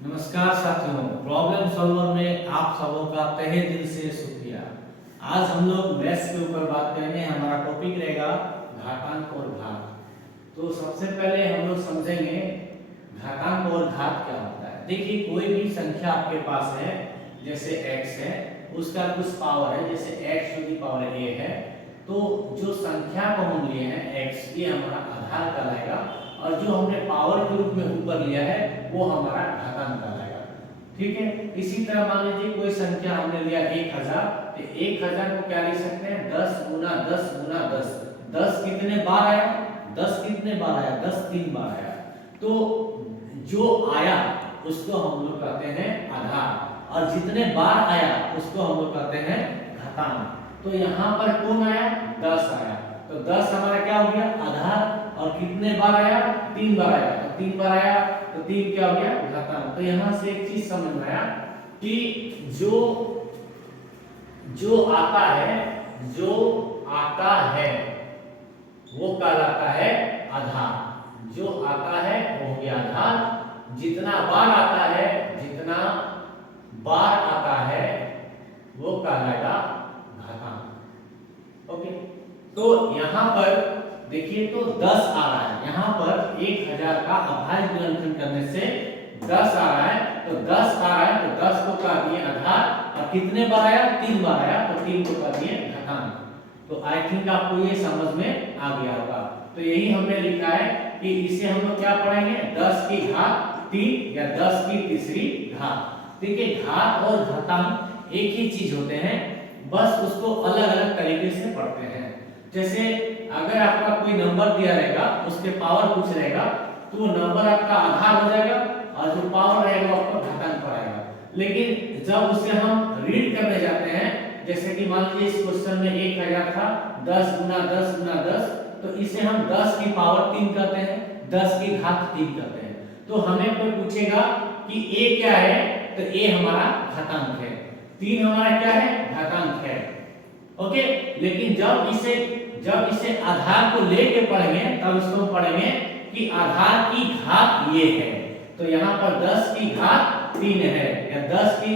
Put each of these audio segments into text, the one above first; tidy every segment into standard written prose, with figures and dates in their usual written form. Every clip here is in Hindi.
नमस्कार साथियों, प्रॉब्लम सॉल्वर में आप सबों का तहे दिल से शुक्रिया। आज हम लोग मैथ्स के ऊपर बात करेंगे। हमारा टॉपिक रहेगा घातांक और घात। तो सबसे पहले हम लोग समझेंगे घातांक और घात क्या होता है। देखिए, कोई भी संख्या आपके पास है, जैसे x है, उसका कुछ पावर है, जैसे x to the power a है, तो जो संख्या को हम लिए हैं x, ये हमारा आधार कहलाएगा, और जो हमने पावर के रूप में ऊपर लिया है वो हमारा घातांक कहलाएगा। ठीक है। इसी तरह मान लीजिए कोई संख्या हमने लिया 1000, तो 1000 को क्या लिख सकते हैं, 10 गुना 10 गुना 10। 10 कितने बार आया, 10 कितने बार आया, 10 3 बार आया। तो जो आया उसको हम लोग कहते हैं आधार, और जितने बार आया उसको हम लोग कहते हैं घातांक। तो यहाँ पर कौन आया, 10 आया, तो 10 हमारा क्या हो गया, आधार। और कितने बार आया, 3 बार आया, तो 3 बार आया तो 3 क्या हो गया, घातांक। तो यहाँ से एक चीज समझ में आया कि जो आता है वो कहलाता है आधार। जो आता है वो हो गया आधार। जितना बार आता है वो कहलाएगा घातांक। ओके। तो यहाँ पर देखिए, तो 10 आ रहा है, यहाँ पर 1000 का अभाज्य गुणनखंड करने से 10 आ रहा है, तो 10 आ रहा है तो 10 को कर दिए आधार, और कितने बार आया, 3 बार आया, तो 3 को कर दिए घातांक। तो आई थिंक आपको ये समझ में आ गया होगा। तो यही हमने लिखा है कि इसे हम लोग क्या पढ़ेंगे, 10 की घात 3 या 10 की तीसरी घात। देखिए, घात और घातांक एक ही चीज होते हैं, बस उसको अलग अलग तरीके से पढ़ते हैं। जैसे अगर आपका कोई नंबर दिया रहेगा, उसके पावर पूछ रहेगा, तो वो नंबर आपका आधार हो जाएगा, और जो पावर रहेगा वो आपका घातांक पड़ेगा। लेकिन जब उसे हम रीड करने जाते हैं, जैसे कि मान लीजिए इस क्वेश्चन में 1000 था, 10 गुना 10 गुना 10, तो इसे हम 10 की पावर 3 कहते हैं, 10 की घात 3 कहते हैं। तो हमें कोई पूछेगा कि a क्या है, तो a हमारा घातांक है, 3 हमारा क्या है, घातांक है। ओके। लेकिन जब इसे आधार को लेके पढ़ेंगे, तब इसको पढ़ेंगे कि आधार की घात ये है, तो यहाँ पर 10 की घात 3 है, या 10 की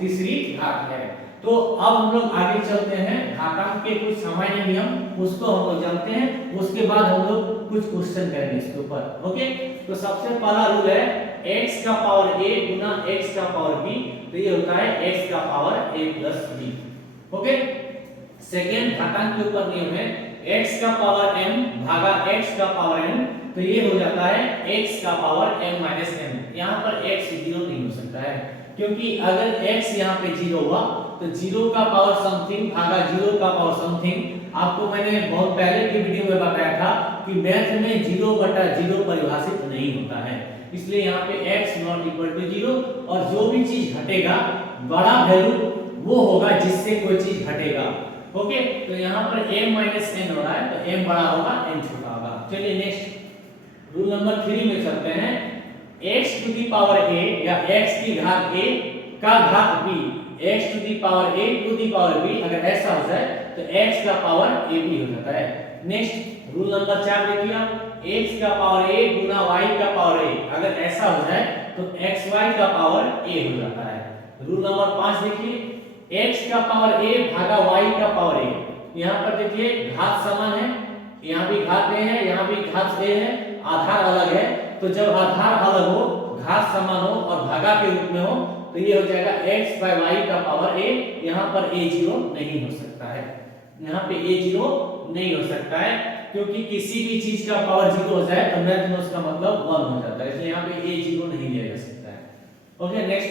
तीसरी घात है। तो अब हम लोग आगे चलते हैं, घातांक के कुछ सामान्य नियम उसको हम लोग जानते हैं, उसके बाद हम लोग कुछ क्वेश्चन करेंगे इसके ऊपर। ओके। तो सबसे पहला रूल है x का पावर a गुना x का पावर b, तो ये होता है x का power a plus b। Okay. Second घातांक के ऊपर नियम है x का पावर m भागा x का पावर n, तो ये हो जाता है x का पावर m माइनस m। यहाँ पर x 0 नहीं हो सकता है, क्योंकि अगर x यहाँ पे 0 हुआ तो 0 का पावर समथिंग भागा 0 का पावर समथिंग। आपको मैंने बहुत पहले की वीडियो में बताया था कि मैथ में 0/0 परिभाषित नहीं होता है, इसलिए यहाँ पे x नॉट इक्वल टू 0, और जो भी चीज घटेगा बड़ा वैल्यू वो होगा जिससे कोई चीज घटेगा। ओके। तो यहाँ पर m माइनस n हो रहा है, तो m बड़ा होगा n छोटा होगा। चलिए नेक्स्ट रूल नंबर 3 में चलते हैं। x to the power a या x की घात a का घात b, x to the power a to the power b, अगर ऐसा हो जाए तो x का पावर a b हो जाता है। नेक्स्ट रूल नंबर 4 देखिए आप, x का पावर a गुना y का पावर a, अगर ऐसा हो जाए तो xy का पावर a हो जाता है। रूल नंबर 5 देखिए, x का पावर a भागा y का पावर a। यहाँ पर देखिए घात समान है, यहाँ भी घात a है, यहाँ भी घात a है, आधार अलग है। तो जब आधार अलग हो, घात समान हो और भागा के रूप में हो, तो ये हो जाएगा x बाय y का पावर a। यहाँ पर a 0 नहीं हो सकता है, यहाँ पे a 0 नहीं हो सकता है, क्योंकि किसी भी चीज का पावर 0 हो जाए तो मैथ में उसका मतलब 1 हो जाता है, इसलिए यहाँ पे a 0 नहीं लिया जा सकता है। ओके। नेक्स्ट,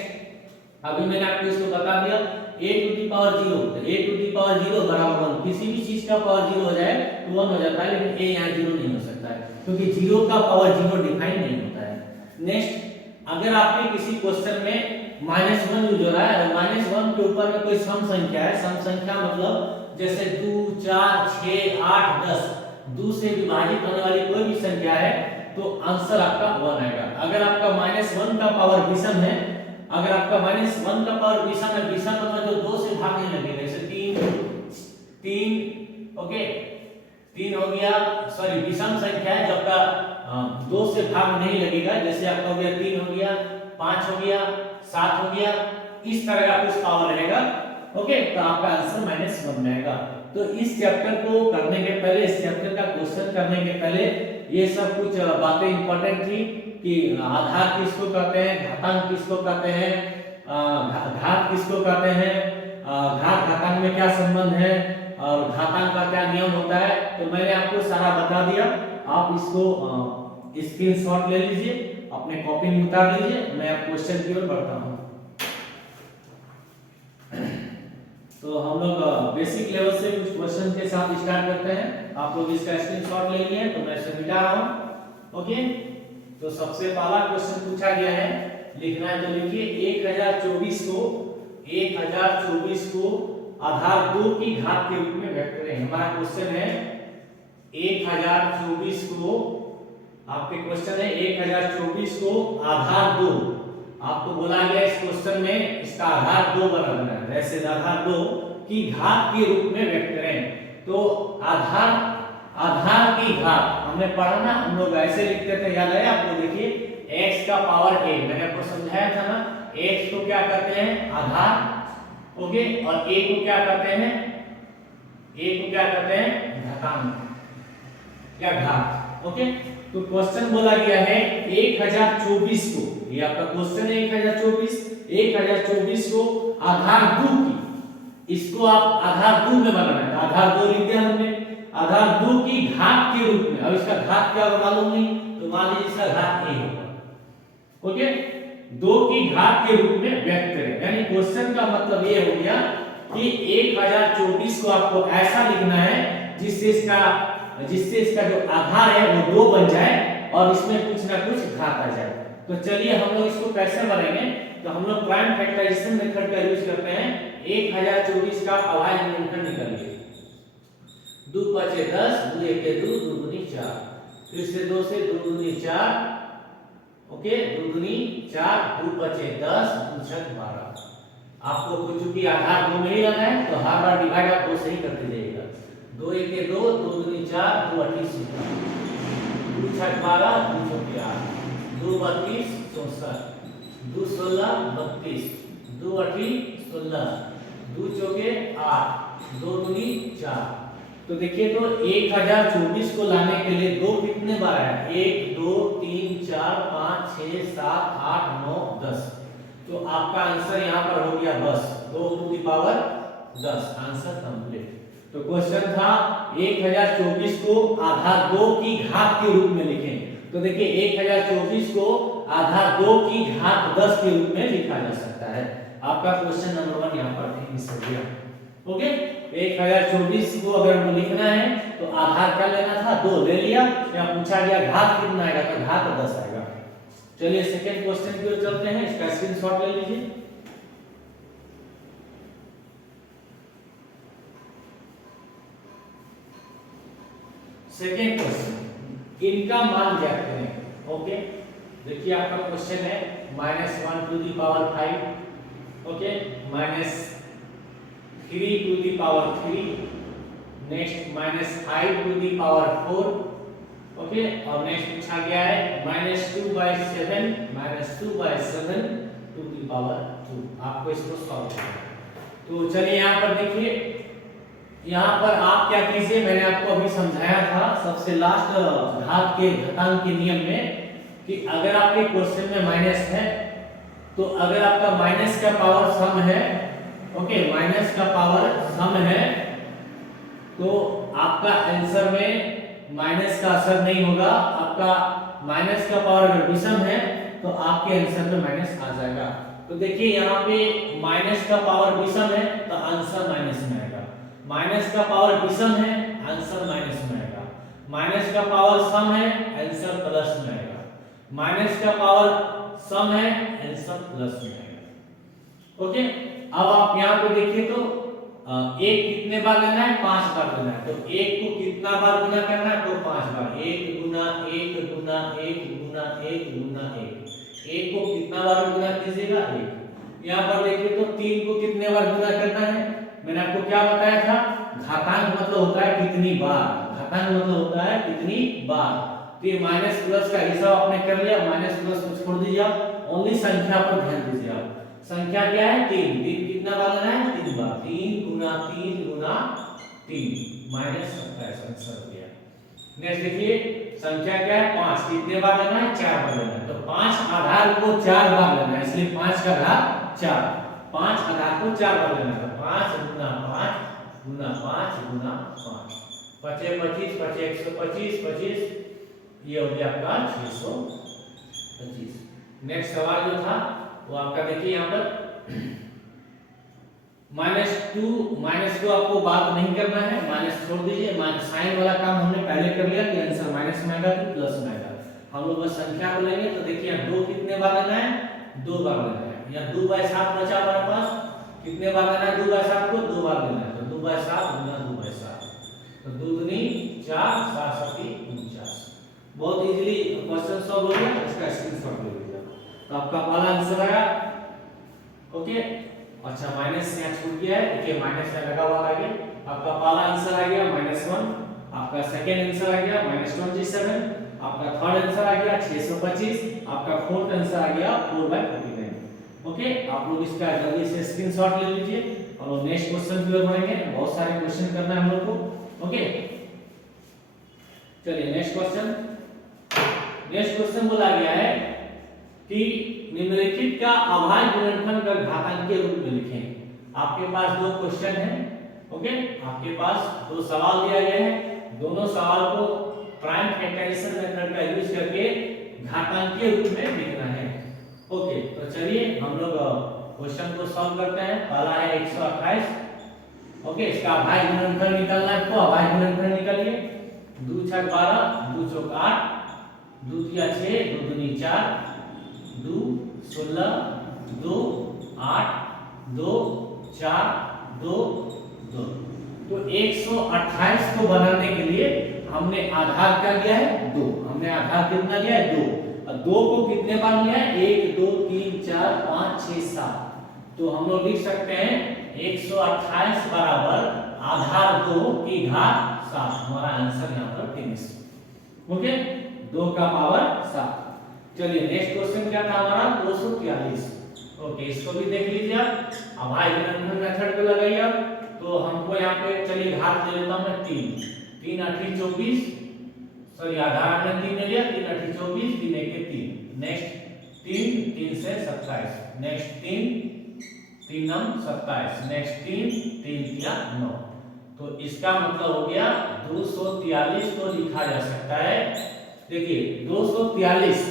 अभी मैंने आपको इसको बता दिया, a टू दी पावर 0, तो a टू दी पावर 0 बराबर 1, किसी भी चीज का पावर 0 हो जाए तो 1 हो जाता है, लेकिन a यहाँ 0 नहीं हो सकता है, क्योंकि 0 का पावर 0 डिफाइन नहीं होता है। नेक्स्ट, अगर आपके किसी क्वेश्चन में -1 यूज हो रहा है, और -1 के ऊपर में कोई सम संख्या है, सम संख्या मतलब जैसे 2 4 6 8 10, 2 से विभाजित होने वाली कोई भी संख्या है, तो आंसर आपका 1 आएगा। अगर आपका -1 का पावर विषम है, अगर आपका -1 का पावर विषम है, विषम मतलब जो 2 से भागने लगेगा, जैसे 3 ओके 3 हो गया, सॉरी विषम संख्या है जब का 2 से भाग नहीं लगेगा, जैसे आपका हो गया 3 हो गया, 5 हो गया, 7 हो गया, इस तरह का कुछ पावर रहेगा। ओके, तो आपका आंसर -1 बन जाएगा। तो इस चैप्टर को करने के पहले, इस चैप्टर का क्वेश्चन करने के पहले ये सब कुछ बातें इंपॉर्टेंट थी कि आधार किसको कहते हैं, घातांक किसको कहते हैं, घात किसको कहते हैं, घात घातांक में क्या संबंध है और घातांक का क्या नियम होता है। तो मैंने आपको सारा बता दिया। आप इसको स्क्रीनशॉट ले लीजिए, अपने कॉपी में उतार लीजिए। मैं अब क्वेश्चन की ओर बढ़ता हूँ। तो हम लोग बेसिक लेवल से कुछ क्वेश्चन के साथ स्टार्ट करते हैं। आप लोग इसका स्क्रीनशॉट ले लिए, तो मैं इसे मिटा रहा हूँ। ओके, तो सबसे पहला क्वेश्चन पूछा गया है, लिखना है तो लिखिए 1024 को आधार 2 की घात के रूप में व्यक्त करें। हमारा क्वेश्चन है 1024 को, आपके क्वेश्चन है 1024 को आधार 2, आपको बोला गया इस क्वेश्चन में इसका आधार 2 बनाना है, जैसे आधार 2 की घात के रूप में व्यक्त करें। तो आधार की घात हमने पढ़ा ना, हम लोग ऐसे लिखते थे, याद है आपको? देखिए x का पावर a, मैंने आपको समझाया था ना, x को क्या कहते हैं, आधार। ओके, और a को क्या कहते हैं, घातांक या घात। ओके, तो क्वेश्चन बोला गया है 1024 को, ये आपका क्वेश्चन है 1024 को आधार 2 की, इसको आप आधार 2 में बनाना है। आधार 2 लिख दिया हमने, आधार 2 की घात के रूप में। अब इसका घात क्या होगा मालूम नहीं, तो मान लीजिए इसका घात a होगा। ओके, 2 की घात के रूप में व्यक्त करें, यानी क्वेश्चन का मतलब ये हो गया कि 1024 को आपको ऐसा लिखना है जिससे इसका जो आधार है वो 2 बन जाए और इसमें कुछ ना कुछ घात आ जाए। तो चलिए हम लोग इसको कैसे बनाएंगे, तो हम लोग प्राइम फैक्टराइजेशन मेथड का यूज करते हैं। 1024 का अभाज्य गुणनखंड निकालिए। 2 5 10, 2 1 2, 2 दूनी 4, फिर से 2 से 2 दूनी 4, ओके, 2 दूनी 4, 2 5 10, 2 6 12। आपको चूंकि आधार 2 में ही लाना है, तो हर बार डिवाइड आप 2 से ही करते जाइएगा। 2 1 2, 2 दूनी 4, 2 8 16, 2 6 12, 2 4 8, 2 32 64, 2 16 32, 2 8 16, 2 4 8, 2 दूनी 4। तो देखिए, तो 1024 को लाने के लिए 2 कितने बार आया, 1 2 3 4 5 6 7 8 9 10। तो आपका आंसर यहाँ पर हो गया 10, 2 to the power 10, answer complete. तो क्वेश्चन था 1024 को आधार 2 की घात के रूप में लिखें। तो देखिए 1024 को आधार 2 की घात 10 के रूप में लिखा जा सकता है। आपका क्वेश्चन नंबर 1 यहाँ पर फिनिश हो गया। ओके, 1024 को अगर हमको लिखना है तो आधार क्या लेना था, 2 ले लिया। या पूछा गया घात कितना आएगा, तो घात 10 आएगा। चलिए सेकंड क्वेश्चन की ओर चलते हैं, इसका स्क्रीनशॉट ले लीजिए। सेकंड क्वेश्चन, इनका मान ज्ञात करें। ओके, देखिए आपका क्वेश्चन है -1 to the power 5, okay, -3 to the power 3, next -5 to the power 4, okay, और नेक्स्ट पूछा गया है -2/7 टू द पावर 2। आपको इसको सॉल्व करना है। तो चलिए यहाँ पर देखिए, यहाँ पर आप क्या कीजिए, मैंने आपको अभी समझाया था सबसे लास्ट घात के घातांक के नियम में कि अगर आपके क्वेश्चन में माइनस है, तो अगर आपका माइनस का पावर सम है, ओके, माइनस का पावर सम है, तो आपका आंसर में माइनस का असर नहीं होगा। आपका माइनस का पावर अगर विषम है तो आपके आंसर में माइनस आ जाएगा। तो देखिए यहाँ पे माइनस का पावर विषम है तो आंसर माइनस में आएगा, माइनस का पावर विषम है आंसर माइनस में आएगा, माइनस का पावर सम है आंसर प्लस में आएगा, माइनस का पावर सम है आंसर प्लस में आएगा। ओके, अब आप यहाँ पे देखिए तो एक कितने बार लेना है, 5 बार लेना है। तो एक को कितना बार गुना करना है, तो 5 बार, 1 गुना 1 गुना 1 गुना 1 गुना 1। एक को कितना बार गुना कीजिएगा, 1। यहाँ पर देखिए तो 3 को कितने बार गुना करना है, मैंने आपको क्या बताया था, घातांक मतलब होता है कितनी बार, घातांक मतलब होता है कितनी बार। तो ये माइनस प्लस का हिसाब आपने कर लिया, माइनस प्लस को छोड़ दीजिए आप, ओनली संख्या पर ध्यान दीजिए आप। संख्या क्या है 3, 3 कितना बार लेना है 3 बार, 3 गुना 3 गुना 3 माइनस 27 आंसर हो गया। नेक्स्ट देखिए संख्या क्या है 5, कितने बार लेना है 4 बार लेना है, तो 5 आधार को 4 बार लेना है, इसलिए 5 का आधार 4, 5 आधार को 4 बार लेना है, 5 गुना 5 गुना 5 गुना 5, 5 25 5 125 25, ये हो गया आपका 625। नेक्स्ट सवाल जो था वो आपका देखिए यहाँ पर -2 आपको बात नहीं करना है, माइनस छोड़ दीजिए, माइनस साइन वाला काम हमने पहले कर लिया कि आंसर माइनस में आएगा कि प्लस में आएगा। हम लोग बस संख्या को लेंगे, तो देखिए 2 कितने बार लेना है 2 बार लेना है, यहाँ 2/7 बचा हमारे पास, कितने बार लेना है 2/7 को 2 बार लेना है, तो 2/7 गुना 2/7, तो 2 दूनी 4 7 7 49। बहुत इजीली क्वेश्चन सॉल्व हो गया, इसका स्क्रीनशॉट ले लीजिए। तो आपका पहला आंसर आया ओके। अच्छा माइनस यहाँ छूट गया है, देखिए माइनस यहाँ लगा हुआ आगे, आपका पहला आंसर आ गया -1, आपका सेकंड आंसर आ गया -27, आपका थर्ड आंसर आ गया 625, आपका फोर्थ आंसर आ गया 4/49। ओके, आप लोग इसका जल्दी से स्क्रीनशॉट ले लीजिए, हम लोग नेक्स्ट क्वेश्चन की ओर बढ़ेंगे, बहुत सारे क्वेश्चन करना है हम लोग को। ओके चलिए नेक्स्ट क्वेश्चन। नेक्स्ट क्वेश्चन बोला गया है कि निम्नलिखित का अभाज्य गुणनफल का घातांकीय रूप में लिखें। आपके पास दो क्वेश्चन है, ओके, आपके पास दो सवाल दिया गया है, दोनों सवाल को प्राइम फैक्टराइजेशन मेथड का यूज करके घातांकीय रूप में लिखना है। ओके, तो चलिए हम लोग क्वेश्चन को सॉल्व करते हैं। पहला है 128, ओके, इसका अभाज्य गुणनफल निकालना है आपको। अभाज्य गुणनफल निकालिए, 2 6 12, 2 चौक 8, 2 तिया 6, 2 दूनी 4, 2 16, 2 8, 2 4 2 2। तो 128 को बनाने के लिए हमने आधार क्या लिया है 2, हमने आधार कितना लिया है 2, और 2 को कितने बार लिया है 1 2 3 4 5 6 7। तो हम लोग लिख सकते हैं 128 बराबर आधार 2 की घात 7। हमारा आंसर यहाँ पर फिनिश। ओके, 2 का पावर 7। चलिए नेक्स्ट क्वेश्चन क्या था हमारा 243। ओके, इसको भी देख लीजिए आप, अभाज्य गुणनफल मेथड पे लगाइए आप। तो हमको यहाँ पे चलिए घात ले लेता हूँ मैं 3, 3 8 24, सॉरी आधार में 3 ले लिया, 3 8 24, 3 1 3, नेक्स्ट 3 3 से 27, नेक्स्ट 3 3 9 27, नेक्स्ट 3 3 3 9। तो इसका मतलब हो गया 243 को लिखा जा सकता है। देखिए 243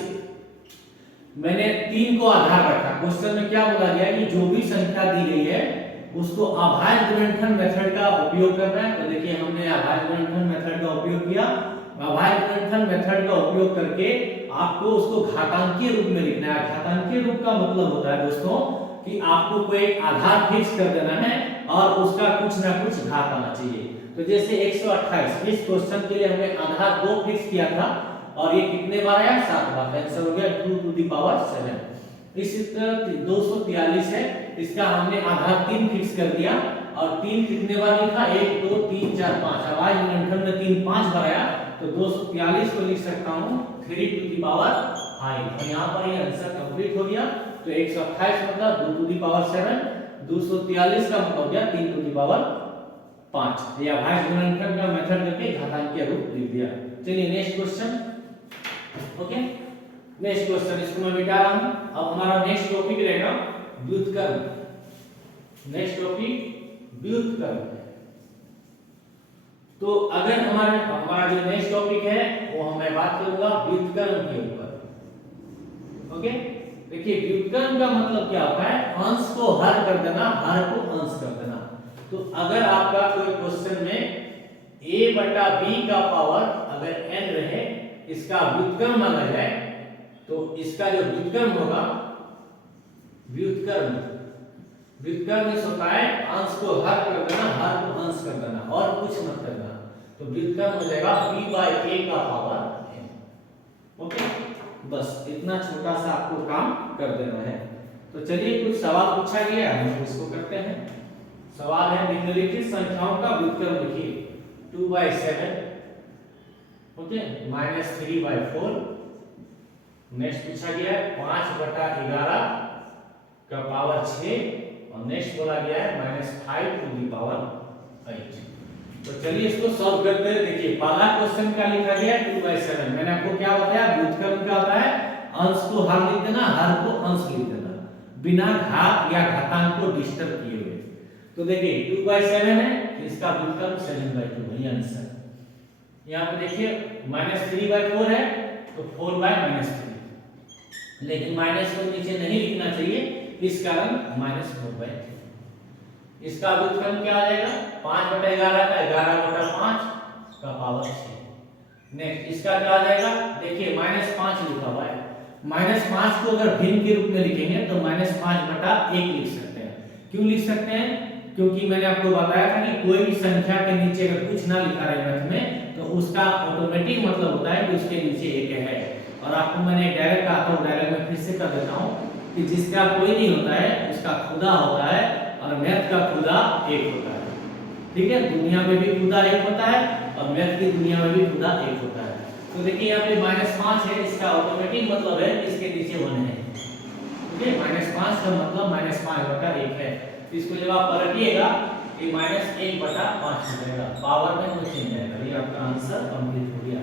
मैंने 3 को आधार रखा। क्वेश्चन में क्या बोला गया कि जो भी संख्या दी गई है उसको अभाज्य गुणनफल मेथड का उपयोग करना है। तो देखिए हमने अभाज्य गुणनफल मेथड का उपयोग किया। अभाज्य गुणनफल मेथड का उपयोग करके आपको उसको घातांकीय रूप में लिखना है। घातांकीय रूप का मतलब होता है दोस्तों कि आपको कोई आधार फिक्स कर देना है और उसका कुछ ना कुछ घात आना चाहिए। तो जैसे 128 इस क्वेश्चन के लिए हमने आधार 2 फिक्स किया था और ये कितने बार आया 7 बार, आंसर हो गया 2 टू द पावर 7। इसी तरह 243 है, इसका हमने आधार 3 फिक्स कर दिया और 3 कितने बार लिखा 1 2 3 4 5, अभाज्य गुणनफल में 3 5 बार आया, तो 243 को लिख सकता हूँ 3 टू द पावर 5। और यहाँ पर ये आंसर कंप्लीट हो गया। तो 128 मतलब 2 टू द पावर 7, 243 का मतलब हो गया 3 टू द पावर 5। ये अभाज्य गुणनफल का मेथड करके घातांकीय रूप लिख दिया। चलिए next question. Okay, next question इसको मैं मिटा रहा हूं। अब हमारा नेक्स्ट टॉपिक रहेगा व्युत्क्रम। नेक्स्ट टॉपिक व्युत्क्रम। तो अगर हमारा जो नेक्स्ट टॉपिक है वो मैं बात करूंगा व्युत्क्रम के ऊपर। ओके, देखिए व्युत्क्रम का मतलब क्या होता है, अंश को हर कर देना, हर को अंश कर देना। तो अगर आपका कोई क्वेश्चन में a बटा b का पावर अगर n रहे, इसका व्युत्क्रम माना जाए, तो इसका जो व्युत्क्रम होगा, व्युत्क्रम होता है अंश को हर कर देना, हर को अंश कर देना और कुछ मत करना। तो व्युत्क्रम हो जाएगा b/a का पावर n। ओके, बस इतना छोटा सा आपको काम कर देना है। तो चलिए कुछ सवाल पूछा गया है, हम इसको करते हैं। सवाल है निम्नलिखित संख्याओं का व्युत्क्रम लिखिए। 2/7, ओके, -3/4। नेक्स्ट पूछा गया है 5/11 का पावर 6 और नेक्स्ट बोला गया है -5⁸ तो चलिए इसको सॉल्व करते हैं। देखिए पहला क्वेश्चन क्या लिखा गया है 2/7। मैंने आपको क्या बताया, व्युत्क्रम क्या होता है, अंश को हर लिख देना, हर को अंश लिख देना, बिना घात या घातांक को डिस्टर्ब किए हुए। तो देखिए 2/7 है, इसका व्युत्क्रम 7/2 है आंसर। यहाँ पे देखिए -3/4 है तो 4/-3, लेकिन माइनस को नीचे नहीं लिखना चाहिए, इस कारण -4/3। इसका व्युत्क्रम क्या आ जाएगा, 5/11 का 11/5 का पावर 6। नेक्स्ट इसका क्या आ जाएगा, देखिए -5 लिखा हुआ है, -5 को अगर भिन्न के रूप में लिखेंगे तो -5/1 लिख सकते हैं। क्यों लिख सकते हैं, क्योंकि मैंने आपको बताया था कि कोई भी संख्या के नीचे अगर कुछ ना लिखा रहे मैथ में तो उसका ऑटोमेटिक मतलब होता है कि उसके नीचे एक है। और आपको मैंने डायरेक्ट कहा था, डायरेक्ट में फिर से कर देता हूं कि जिसका कोई नहीं होता है उसका खुदा होता है, और मैथ का खुदा एक होता है। ठीक है, दुनिया में भी खुदा एक होता है और मैथ की दुनिया में भी खुदा एक होता है। तो देखिए यहाँ पे -5 है, इसका ऑटोमेटिक मतलब है इसके नीचे 1 है। ठीक है, -5 का मतलब -5/1 है। इसको जब आप पलटिएगा कि -1/5 हो जाएगा, पावर में कुछ नहीं जाएगा। ये आपका आंसर कंप्लीट हो गया।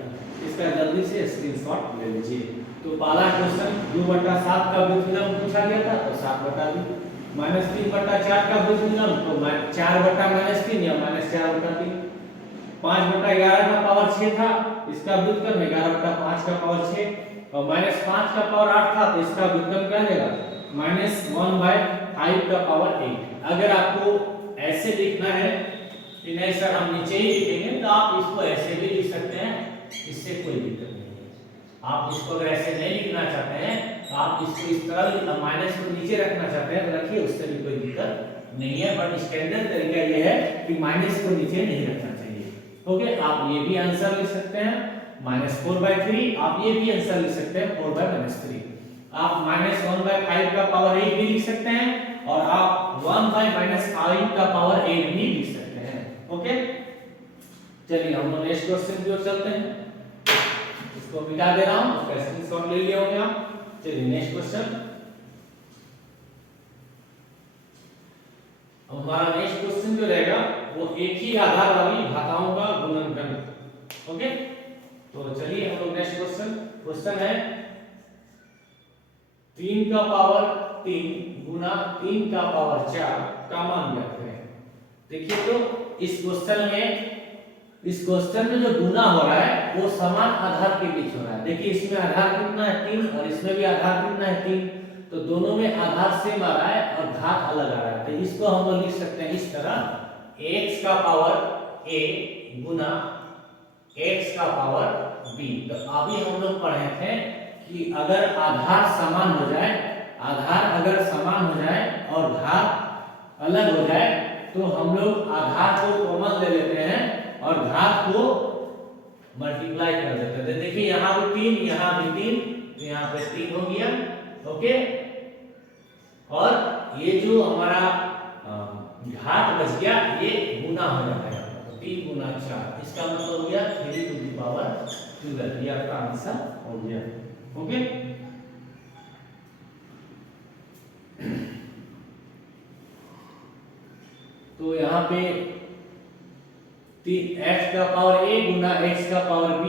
इसका जल्दी से स्क्रीनशॉट ले लीजिए। तो पहला क्वेश्चन 2/7 का व्युत्क्रम पूछा गया था, तो 7/2, -3/4 का व्युत्क्रम तो 4/-3 या -4/3, 5/11 का पावर 6 था, इसका व्युत्क्रम 11/5 का पावर 6, और -5 का पावर 8 था, तो इसका व्युत्क्रम क्या आ जाएगा, -1/5 का पावर 8। अगर आपको ऐसे लिखना है कि नहीं सर हम नीचे ही लिखेंगे, तो आप इसको ऐसे भी लिख सकते हैं, इससे कोई दिक्कत नहीं है। आप इसको अगर ऐसे नहीं लिखना चाहते हैं तो आप इसको इस तरह माइनस को नीचे रखना चाहते हैं तो रखिए, उससे भी कोई दिक्कत नहीं है। बट स्टैंडर्ड तरीका ये है कि माइनस को नीचे नहीं रखना चाहिए। ओके, आप ये भी आंसर लिख सकते हैं -4/3, आप ये भी आंसर लिख सकते हैं 4/-3। आप -1/5 का पावर 8 भी लिख सकते हैं, और आप 1/-5 का पावर 8 भी लिख सकते हैं। ओके, चलिए हम लोग नेक्स्ट क्वेश्चन की ओर चलते हैं। इसको मिटा दे रहा हूं, उसका स्क्रीनशॉट ले लिए होंगे आप। चलिए नेक्स्ट क्वेश्चन। अब हमारा नेक्स्ट क्वेश्चन जो रहेगा वो एक ही आधार वाली घाताओं का गुणनखंड। ओके, तो चलिए हम लोग नेक्स्ट क्वेश्चन है 3 का पावर 3 गुना 3 का पावर 4 का मान ज्ञात करें। देखिए तो इस क्वेश्चन में जो गुना हो रहा है वो समान आधार के बीच हो रहा है। देखिए इसमें आधार कितना है 3 और इसमें भी आधार कितना है 3, तो दोनों में आधार सेम आ रहा है और घात अलग आ रहा है। तो इसको हम लोग लिख सकते हैं इस तरह x का पावर a गुना x का पावर b। तो अभी हम लोग पढ़े थे कि अगर आधार समान हो जाए, आधार अगर समान हो जाए और घात अलग हो जाए तो हम लोग आधार को कॉमन ले लेते हैं और घात को मल्टीप्लाई कर देते हैं। देखिए यहाँ भी 3, यहाँ भी 3, तो यहाँ पे 3 हो गया। ओके, और ये जो हमारा घात बच गया ये गुना हो जाता है, तो 3 गुना 4, इसका मतलब हो गया 3⁻²। ये आपका आंसर हो गया। ओके, तो यहाँ पे x का पावर a गुना x का पावर b,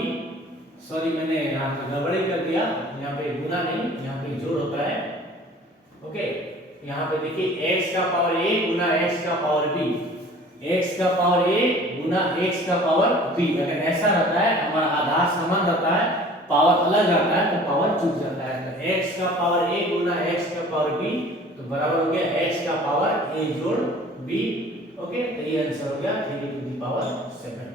सॉरी मैंने यहाँ पे गड़बड़ी कर दिया, यहाँ पे गुना नहीं, यहाँ पे जोड़ होता है। ओके, यहाँ पे देखिए x का पावर a गुना x का पावर b, x का पावर a गुना x का पावर b। अगर ऐसा रहता है, हमारा आधार समान रहता है, पावर अलग रहता है तो पावर चूक जाता है। तो x का पावर a गुना x का पावर b तो बराबर हो गया x का पावर a जोड़ b। ओके, तो ये आंसर हो गया 3⁻7।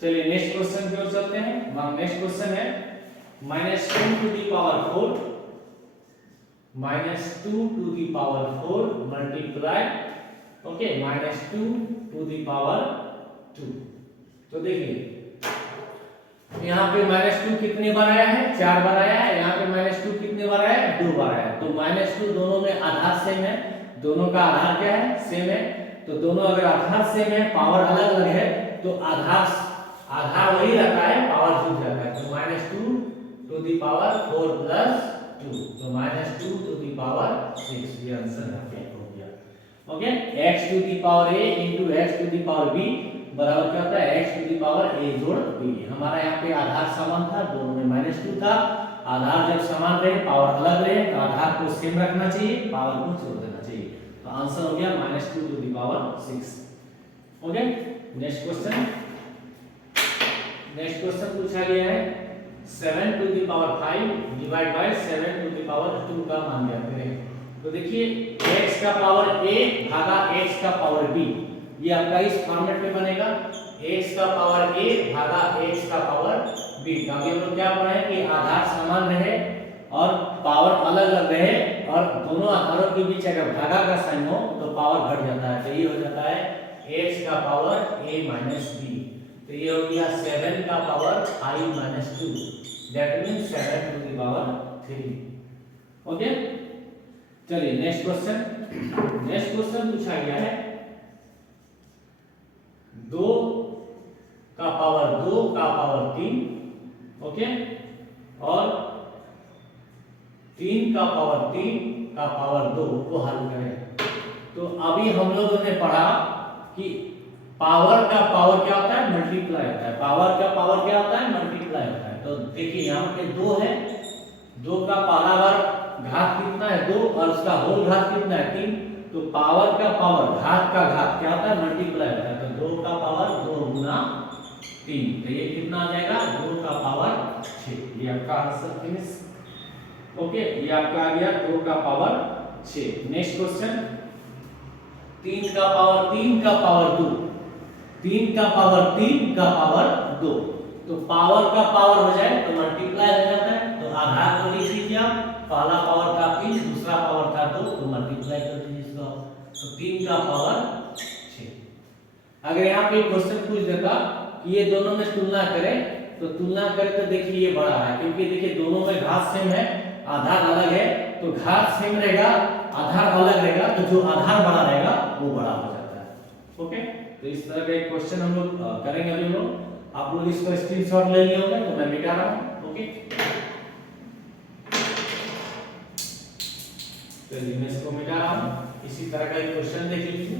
चलिए नेक्स्ट क्वेश्चन की ओर चलते हैं। हमारा नेक्स्ट क्वेश्चन है -2⁴ मल्टीप्लाई ओके -2⁴। तो देखिए यहाँ पे -2 कितने बार आया है, 4 बार आया है। यहाँ पे -2 कितने बार आया है, 2 बार आया है। तो -2 दोनों में आधार सेम है, दोनों का आधार क्या है, सेम है। तो दोनों अगर आधार सेम है, पावर अलग अलग है, तो आधार वही रहता है, पावर जुड़ जाता है। तो -2 टू द पावर 4 प्लस 2, तो -2 टू द पावर 6, ये आंसर यहाँ पे हो गया। Okay, x to the power a into x to the power b बराबर क्या होता है, x to the power a जोड़ b। हमारा यहाँ पे आधार समान था, दोनों में -2 था। आधार जब समान रहे, पावर अलग रहे, तो आधार को सेम रखना चाहिए, पावर को जोड़ देना चाहिए। तो आंसर हो गया -2 to the power 6। Okay, next question पूछा गया है 7 to the power 5 divide by 7 to the power 2 का मान ज्ञात करें। तो देखिए x का पावर a भागा x का पावर b, ये आपका इस फॉर्मेट में बनेगा, x का पावर a भागा x का पावर b। ताकि हम लोग क्या पढ़े कि आधार समान रहे और पावर अलग अलग रहे, और दोनों आधारों के बीच अगर भागा का साइन हो तो पावर घट जाता है। तो ये हो जाता है x का पावर a माइनस b। तो ये हो गया 7 का power 5 minus 2, that means 7 to the power 3। Okay, चलिए नेक्स्ट क्वेश्चन पूछा गया है 2 का पावर 2 का पावर 3, ओके, और 3 का पावर 3 का पावर 2 को हल करें। तो अभी हम लोगों ने पढ़ा कि पावर का पावर क्या होता है, मल्टीप्लाई होता है। पावर का पावर क्या होता है, मल्टीप्लाई होता है। तो देखिए यहाँ पे 2 है, 2 का पहला बार घात कितना है 2, और उसका होल घात कितना है 3। तो पावर का पावर, घात का घात क्या होता है, मल्टीप्लाई होता है। तो 2 का पावर 2 गुना 3, तो ये कितना आ जाएगा 2 का पावर 6। ये आपका आंसर फिनिश। ओके, ये आपका आ गया 2 का पावर 6। नेक्स्ट क्वेश्चन 3 का पावर 3 का पावर 2, 3 का पावर 3 का पावर 2। तो पावर का पावर हो जाए तो मल्टीप्लाई हो जाता है। तो आधार को लिख लीजिए आप, पहला पावर था 3, दूसरा पावर था 2, तो मल्टीप्लाई कर दीजिए इसको। तो 3 का पावर 6। अगर यहाँ पे क्वेश्चन पूछ देता कि ये दोनों में तुलना करें, तो तुलना करें तो देखिए ये बड़ा है, क्योंकि देखिए दोनों में घात सेम है, आधार अलग है। तो घात सेम रहेगा, आधार अलग रहेगा, तो जो आधार बड़ा रहेगा वो बड़ा हो जाता है। ओके, तो इस तरह का एक क्वेश्चन हम लोग करेंगे अभी हम लोग। आप लोग इसका स्क्रीनशॉट ले लिए होंगे, तो मैं मिटा रहा हूं। ओके, चलिए मैं इसको मिटा रहा हूं। इसी तरह का एक क्वेश्चन देख लीजिए,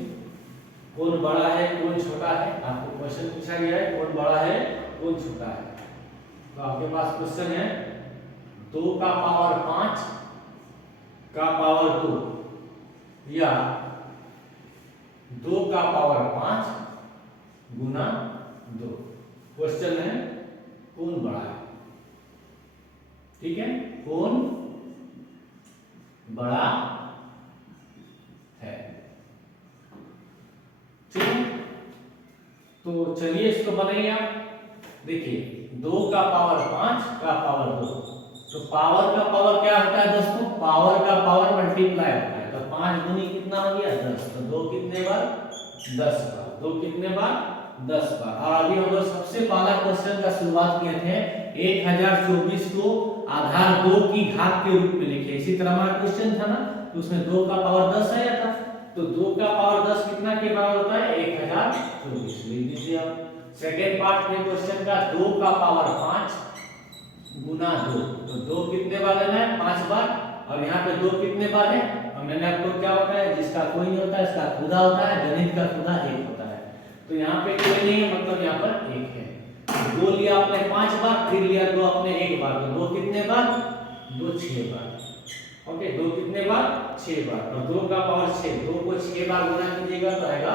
कौन बड़ा है कौन छोटा है। आपको क्वेश्चन पूछा गया है कौन बड़ा है कौन छोटा है। तो आपके पास क्वेश्चन है 2 का पावर 5 का पावर 2 या 2 का पावर 5 गुना 2। क्वेश्चन है कौन बड़ा है, ठीक है, कौन बड़ा है। ठीक है, तो चलिए इसको बनाइए आप। देखिए 2 का पावर 5 का पावर 2, तो पावर का पावर क्या होता है दोस्तों, पावर का पावर मल्टीप्लाई होता है। तो 5 दूनी कितना हो गया 10, तो 2 कितने बार 10 बार, 2 कितने बार 10 बार। और अभी हम लोग सबसे पहला क्वेश्चन का शुरुआत किए थे 1024 को आधार 2 की घात के रूप में लिखे। इसी तरह हमारा क्वेश्चन था ना, तो उसमें 2 का पावर 10 आया था। तो 2 का पावर 10 कितना के बराबर होता है 1024, लिख दीजिए आप। सेकेंड पार्ट में क्वेश्चन का 2 का पावर 5 गुना 2, तो 2 कितने बार लेना है 5 बार, और यहाँ पे 2 कितने बार है, और मैंने आपको क्या होता है जिसका कोई नहीं होता है इसका खुदा होता है, गणित का खुदा 1 होता है। तो यहाँ पे कोई नहीं है, मतलब यहाँ पर 1 है। 2 लिया आपने 5 बार, फिर लिया 2 आपने 1 बार, तो 2 कितने बार 2 6 बार। ओके, 2 कितने बार 6 बार, और 2 का पावर 6, 2 को 6 बार गुना कीजिएगा तो आएगा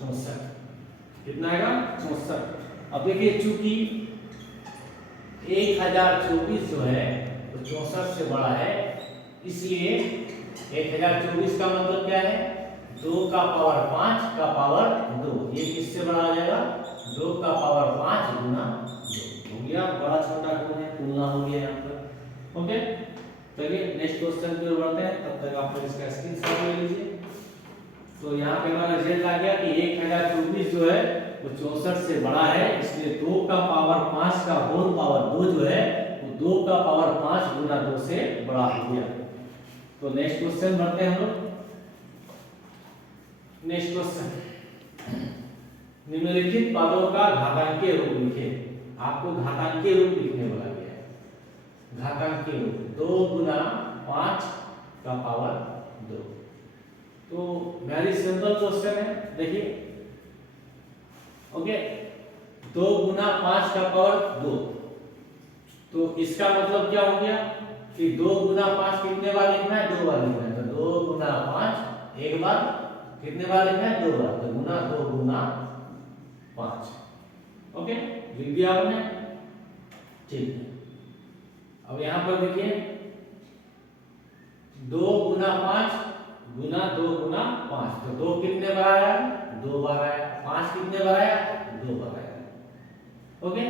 64। कितना आएगा 64। अब देखिए चूंकि 1024 जो है तो 64 से बड़ा है, इसलिए 1024 का मतलब क्या है 2 का पावर 5 का पावर 2, ये किससे बड़ा आ जाएगा 2 का पावर 5 गुना 2 हो गया। बड़ा छोटा कौन है, तुलना हो गया यहाँ पर। ओके, चलिए नेक्स्ट क्वेश्चन की ओर बढ़ते हैं, तब तक आप लोग इसका स्क्रीनशॉट ले लीजिए। तो यहाँ पे हमारा रिजल्ट आ गया कि 1024 जो है वो 64 से बड़ा है, इसलिए 2 का पावर 5 का होल पावर 2 जो है वो 2 का पावर 5 गुना 2 से बड़ा हो गया। तो नेक्स्ट क्वेश्चन बढ़ते हैं हम लोग। नेक्स्ट क्वेश्चन निम्नलिखित पदों का घातांकीय रूप लिखे। आपको घातांकीय रूप लिखने बोला गया है। घातांकीय रूप 2 गुना 5 का पावर 2। तो वेरी सिंपल क्वेश्चन है, देखिए। ओके, 2 गुना 5 का पावर 2, तो इसका मतलब क्या हो गया कि 2 गुना 5 कितने बार लिखना है? 2 बार लिखना है। तो 2 गुना 5 एक बार, कितने बार लिखना है? 2 बार। तो गुना 2 गुना 5। ओके, लिख दिया आपने, ठीक है। अब यहां पर देखिए 2 गुना 5 गुना 2 गुना 5, तो 2 कितने बार आया? 2 बार आया। 5 कितने बार आया? 2 बार आया। ओके,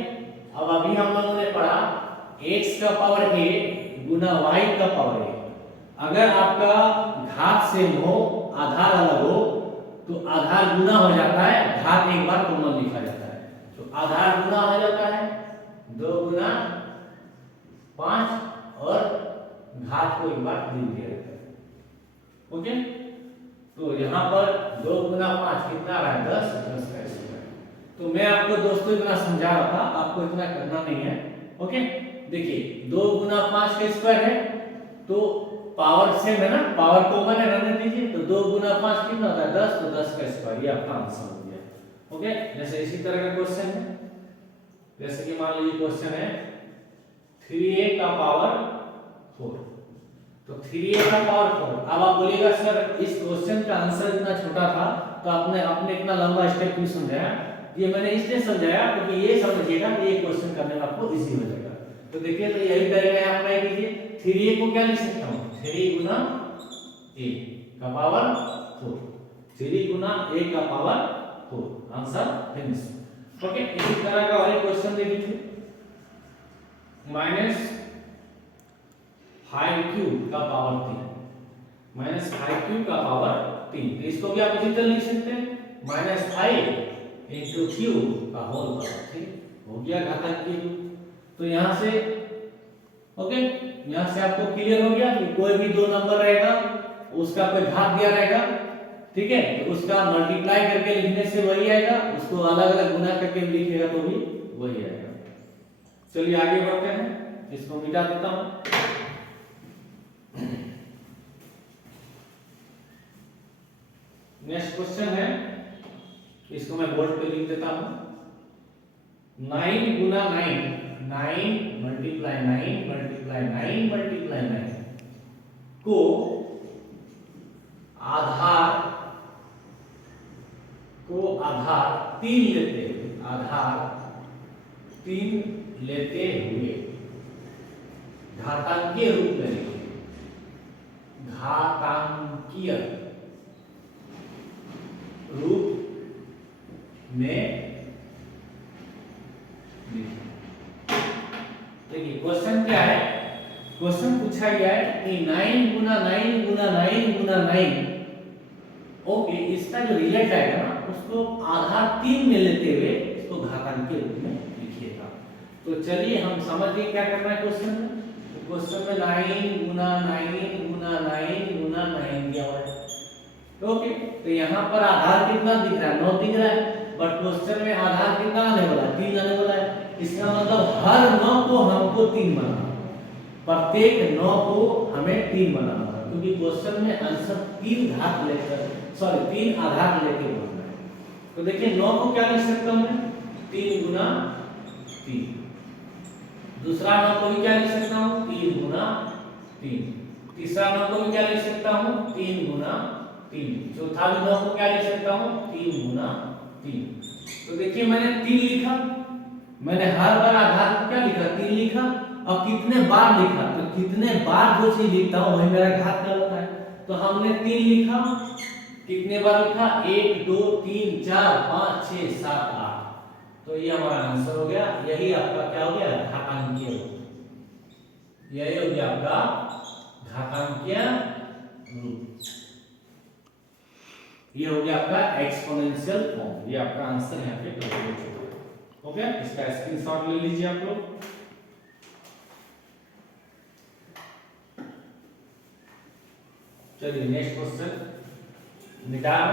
अब अभी हम लोगों ने पढ़ा x का पावर a गुना y का पावर a। अगर आपका घात सेम हो, आधार अलग हो, तो आधार गुना हो जाता है, घात एक बार कॉमन लिखा जाता है। तो आधार गुना हो जाता है 2 गुना 5 और घात को एक बार लिख दिया जाता है। ओके, तो यहाँ पर 2 गुना 5 कितना आ रहा है? 10, 10 का स्क्वायर। तो मैं आपको दोस्तों इतना समझा रहा था, आपको इतना करना नहीं है। ओके, देखिए 2 गुना 5 का स्क्वायर है, तो पावर सेम है ना, पावर कॉमन है, रहने दीजिए। तो 2 गुना 5 कितना होता है? 10, तो 10 का स्क्वायर, ये आपका आंसर हो गया। ओके, जैसे इसी तरह का क्वेश्चन है, जैसे कि मान लीजिए क्वेश्चन है 3a का पावर 4, तो 3a का पावर 4। अब आप बोलिएगा सर इस क्वेश्चन का आंसर इतना छोटा था, तो आपने इतना लंबा स्टेप क्यों समझाया? ये मैंने इसलिए समझाया क्योंकि ये समझिएगा कि ये क्वेश्चन करने में आपको इजी हो जाएगा। तो देखिए, तो यही तरीका है, आप अप्लाई कीजिए। 3a को क्या लिख सकता हूं? 3 गुना a का पावर 4, 3 गुना a का पावर 4, आंसर फिनिश। ओके, इसी तरह का और एक क्वेश्चन देख लीजिए, -5 का पावर 3, -5 का पावर 3। तो इसको भी आप इसी तरह लिख सकते हैं, -5 into q का होल पावर 3। हो गया घातांकीय रूप। तो यहां से ओके, यहां से आपको क्लियर हो गया कि कोई भी 2 नंबर रहेगा, उसका कोई घात दिया रहेगा, ठीक है, तो उसका मल्टीप्लाई करके लिखने से वही आएगा, उसको अलग अलग गुना करके लिखिएगा तो भी वही आएगा। चलिए आगे बढ़ते हैं, इसको मिटा देता हूं। नेक्स्ट क्वेश्चन है, इसको मैं बोर्ड पे लिख देता हूं। 9 गुना 9, 9 मल्टीप्लाई 9 मल्टीप्लाई 9 मल्टीप्लाई 9 को आधार 3 लेते हुए, आधार 3 लेते हुए घातांकीय रूप में लिखिए। घातांकीय रूप में देखिए क्वेश्चन क्या है। क्वेश्चन पूछा गया है कि 9 गुना 9 गुना 9 गुना 9, ओके, इसका जो रिजल्ट आएगा ना, उसको आधार 3 में लेते हुए इसको घातांकीय रूप में लिखिएगा। तो चलिए हम समझ गए क्या करना है क्वेश्चन में। तो क्वेश्चन में 9 गुना 9 गुना 9 गुना 9 दिया हुआ है, ओके। तो यहाँ पर आधार कितना दिख रहा है? 9 दिख रहा है, बट क्वेश्चन में आधार कितना आने वाला है? 3 आने वाला है। इसका मतलब हर 9 को हमको 3 बनाना, प्रत्येक 9 को हमें 3 बनाना, क्योंकि क्वेश्चन में आंसर 3 घात लेकर, सॉरी 3 आधार लेके बनना है। तो देखिए 9 को क्या लिख सकता हूं मैं? 3 गुना 3। दूसरा 9 को भी क्या लिख सकता हूं? 3 गुना 3। तीसरा 9 को भी क्या लिख सकता हूं? 3 गुना 3। चौथा 9 को क्या लिख सकता हूं? 3 गुना 3। तो देखिए मैंने 3 लिखा, मैंने हर बार आधार को क्या लिखा? 3 लिखा। अब कितने बार लिखा? तो कितने बार जो चीज लिखता हूं वही मेरा घात का होता है। तो हमने 3 लिखा, कितने बार लिखा? 1 2 3 4 5 6 7 8। तो ये हमारा आंसर हो गया। यही आपका क्या हो गया? घातांकीय रूप। यही हो गया आपका घातांकीय रूप। ये हो गया आपका एक्सपोनेंशियल फॉर्म। ये आपका आंसर यहाँ पे कैलकुलेट हो गया। ओके, इसका स्क्रीनशॉट ले लीजिए आप लोग। चलिए नेक्स्ट क्वेश्चन निकाल।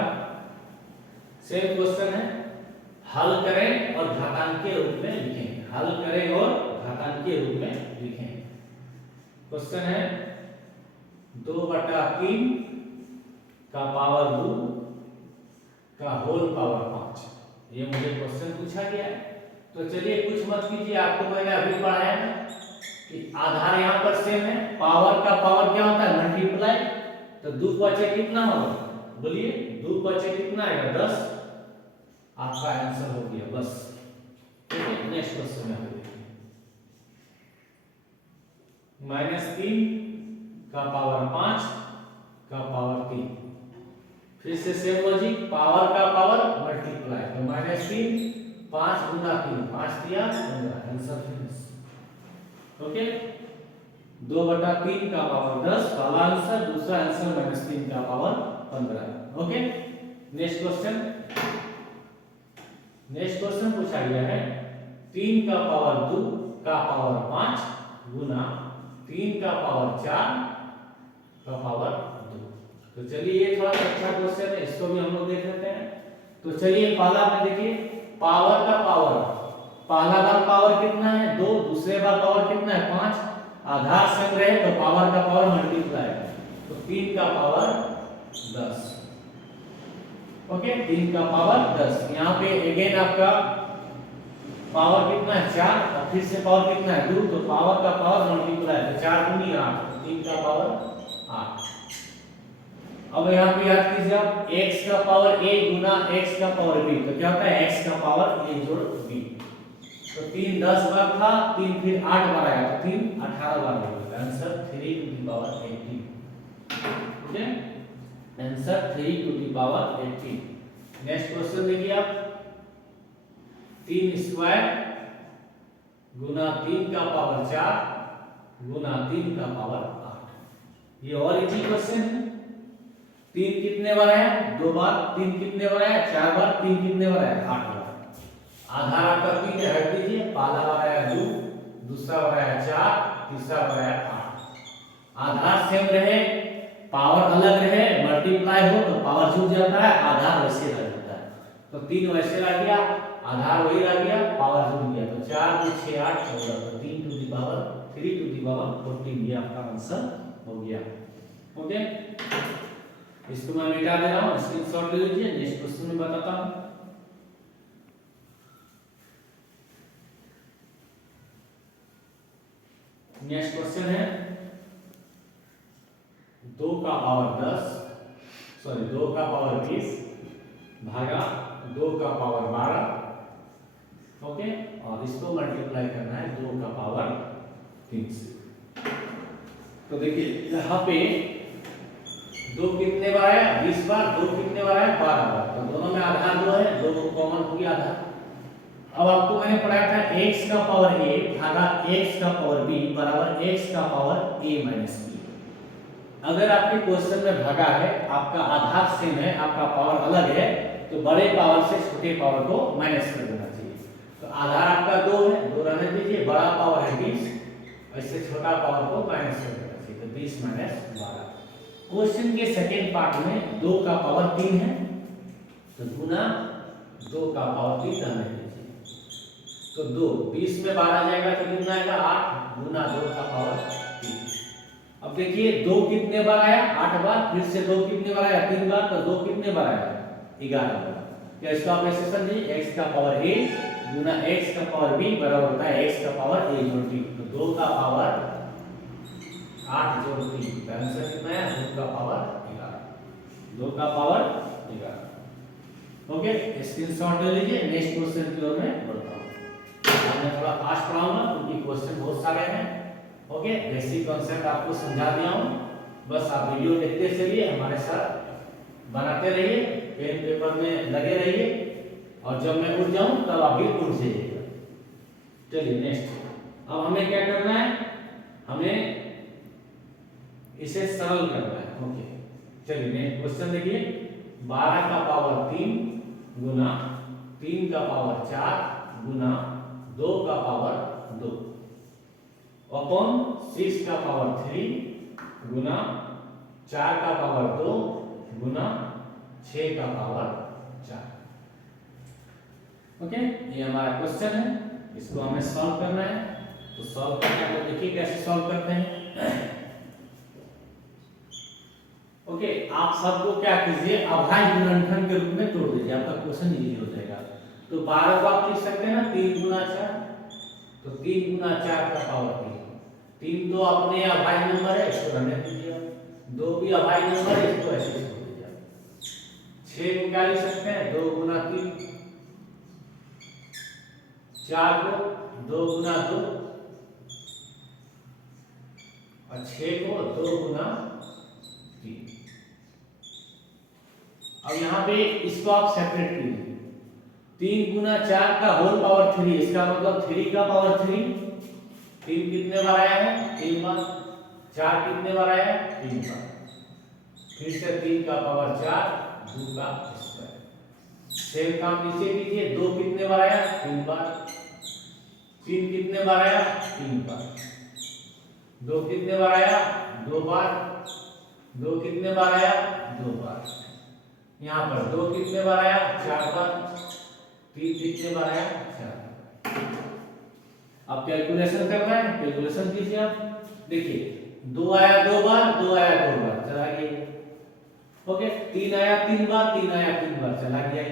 सेम क्वेश्चन है हल करें और घातांकीय रूप में लिखें, हल करें और घातांकीय रूप में लिखें। क्वेश्चन है 2/3 का पावर 2 का होल पावर 5, ये मुझे क्वेश्चन पूछा गया है। तो चलिए कुछ मत कीजिए, आपको मैंने अभी पढ़ाया था कि आधार यहाँ पर सेम है, पावर का पावर क्या होता है मल्टीप्लाई, तो 2 पचे कितना होगा बोलिए, 2 पचे कितना आएगा 10, आपका आंसर हो गया बस। ठीक है, नेक्स्ट क्वेश्चन में -3 का पावर 5 का पावर 3, फिर से सेम लॉजिक, पावर का पावर मल्टीप्लाई, तो -3 5 गुना 3 5 दिया 15, आंसर फिनिश। ओके, 2/3 का पावर 10 पहला आंसर, दूसरा आंसर -3 का power 15। Okay, next question, next question पूछा गया है 3 का पावर 2 का पावर 5 गुना 3 का पावर 4 का पावर 2। तो चलिए ये थोड़ा अच्छा क्वेश्चन है, इसको भी हम लोग देख लेते हैं। तो चलिए पहला में देखिए पावर का पावर, पहला बार पावर कितना है 2, दूसरे बार पावर कितना है 5, आधार सेम रहे तो पावर का पावर मल्टीप्लाई, तो 3 का पावर 10। ओके, 3 का पावर 10, यहाँ पे अगेन आपका पावर कितना है 4 और फिर से पावर कितना है 2, तो पावर का पावर मल्टीप्लाई, तो 4 दूनी 8, 3 का पावर 8। अब यहाँ पे याद कीजिए आप x का पावर a गुना x का पावर b, तो क्या होता है x का पावर a जोड़ b, तो 3 10 बार था, 3 फिर 8 बार आया, तो 3 18 बार हो गया, आंसर 3 टू द पावर 18। ठीक है, answer 3 to the power 18। Next question देखिए आप 3 स्क्वायर गुना 3 का पावर 4 गुना 3 का पावर 8, ये और इजी क्वेश्चन है। 3 कितने बार आया 2 बार, 3 कितने बार आया 4 बार, 3 कितने बार आया 8 बार। आधार आपका 3 है, हट दीजिए, पहला बार आया 2, दूसरा बार आया 4, तीसरा बार आया 8। आधार सेम रहे, पावर अलग रहे, मल्टीप्लाई हो तो पावर छूट जाता है, आधार वैसे रह जाता है, तो 3 वैसे रह गया, आधार वही रह गया, पावर छूट गया, तो 4 2 6 8 14, तो 3 to the power 3 to the power 14, ये आपका आंसर हो गया। ओके, इसको मैं मिटा दे रहा हूं, स्क्रीनशॉट ले लीजिए, नेक्स्ट क्वेश्चन में बताता हूं। नेक्स्ट क्वेश्चन है 2 का पावर 20 भागा 2 का पावर 12। ओके, और इसको मल्टीप्लाई करना है 2 का पावर 3 से। तो देखिए यहाँ पे 2 कितने बार आया 20 बार, 2 कितने बार आया 12 बार, तो दोनों में आधार 2 है, 2 को कॉमन हो गया आधार। अब आपको मैंने पढ़ाया था x का पावर a भागा x का पावर b बराबर x का पावर a माइनस b। अगर आपके क्वेश्चन में भागा है, आपका आधार सेम है, आपका पावर अलग है, तो बड़े पावर से छोटे पावर को माइनस कर देना चाहिए। तो आधार आपका 2 है, 2 रहने दीजिए, बड़ा पावर है 20, ऐसे छोटा पावर को माइनस कर देना चाहिए, तो 20 माइनस 12। क्वेश्चन के सेकेंड पार्ट में 2 का पावर 3 है, तो गुना 2 का पावर 3 रहने दीजिए, तो 2 20 में 12 जाएगा तो कितना आएगा 8 गुना 2 का पावर 3। अब देखिए 2 कितने बार आया 8 बार, फिर से 2 कितने बार आया 3 बार, तो 2 कितने बार आया 11 बार। क्या इसको आप ऐसे समझिए x का पावर a गुना x का पावर b बराबर होता है x का पावर a जोड़ b, तो 2 का पावर 8 जोड़ 3, तो आंसर कितना है 2 का पावर 11, 2 का पावर 11। ओके, स्क्रीनशॉट ले लीजिए, नेक्स्ट क्वेश्चन की ओर मैं बढ़ता हूं। मैं थोड़ा फास्ट पढ़ाऊंगा क्योंकि क्वेश्चन बहुत सारे हैं। ओके, बेसिक कांसेप्ट आपको समझा दिया हूं, बस आप वीडियो देखते चलिए, हमारे साथ बनाते रहिए, पेन पेपर में लगे रहिए, और जब मैं उठ जाऊं तब आप भी उठ जाइएगा। चलिए नेक्स्ट, अब हमें क्या करना है, हमें इसे सरल करना है। ओके, चलिए नेक्स्ट क्वेश्चन देखिए 12 का पावर 3 गुना 3 का पावर 4 गुना 2 का पावर 2 अपॉन 6 का पावर 3 गुना 4 का पावर 2 गुना 6 का पावर 4। ओके, ये हमारा क्वेश्चन है, इसको हमें सॉल्व करना है। तो सॉल्व करना है तो देखिए कैसे सॉल्व करते हैं। ओके, आप सबको क्या कीजिए, अभाज्य गुणनखंड के रूप में तोड़ दीजिए, आपका क्वेश्चन इजी हो जाएगा। तो 12 को आप लिख सकते हैं ना 3 गुना 4, तो 3 गुना 4 का पावर 3। 3 तो अपने अभाज्य नंबर है, इसको रहने दीजिए। 2 भी अभाज्य नंबर है, इसको ऐसे छोड़ दीजिए। 6 को क्या लिख सकते हैं, 2 गुना 3। 4 को 2 गुना 2, और 6 को 2 गुना 3। अब यहाँ पे इसको आप सेपरेट कीजिए। 3 गुना 4 का होल पावर 3, इसका मतलब 3 का पावर 3। 3 कितने बार आया है, 3 बार। 4 कितने बार आया है, 3 बार। फिर से 3 का पावर 4, 2 का स्क्वायर। सेम काम नीचे कीजिए। 2 कितने बार आया, 3 बार। 3 कितने बार आया, 3 बार। 2 कितने बार आया, 2 बार। 2 कितने बार आया, 2 बार। यहाँ पर 2 कितने बार आया, 4 बार। 3 कितने बार आया, 4 बार। अब कैलकुलेशन करना है, कैलकुलेशन कीजिए आप। देखिए 2 आया 2 बार, 2 आया 2 बार, चला गया। ओके, 3 आया 3 बार, 3 आया 3 बार, चला गया।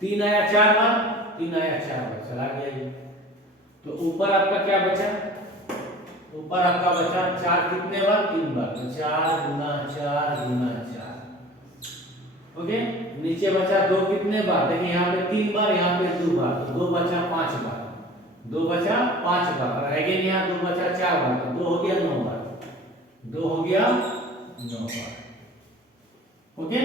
3 आया 4 बार, 3 आया 4 बार, चला गया। तो ऊपर आपका क्या बचा, ऊपर आपका बचा 4 कितने बार, 3 बार, तो 4 गुना 4 गुना 4। ओके, नीचे बचा 2 कितने बार, देखिए यहाँ पे 3 बार, यहाँ पे 2 बार, तो 2 बचा 5 बार। 2 बचा 5 बार, और अगेन यहाँ 2 बचा 4 बार, तो 2 हो गया 9 बार। 2 हो गया 9 बार। ओके,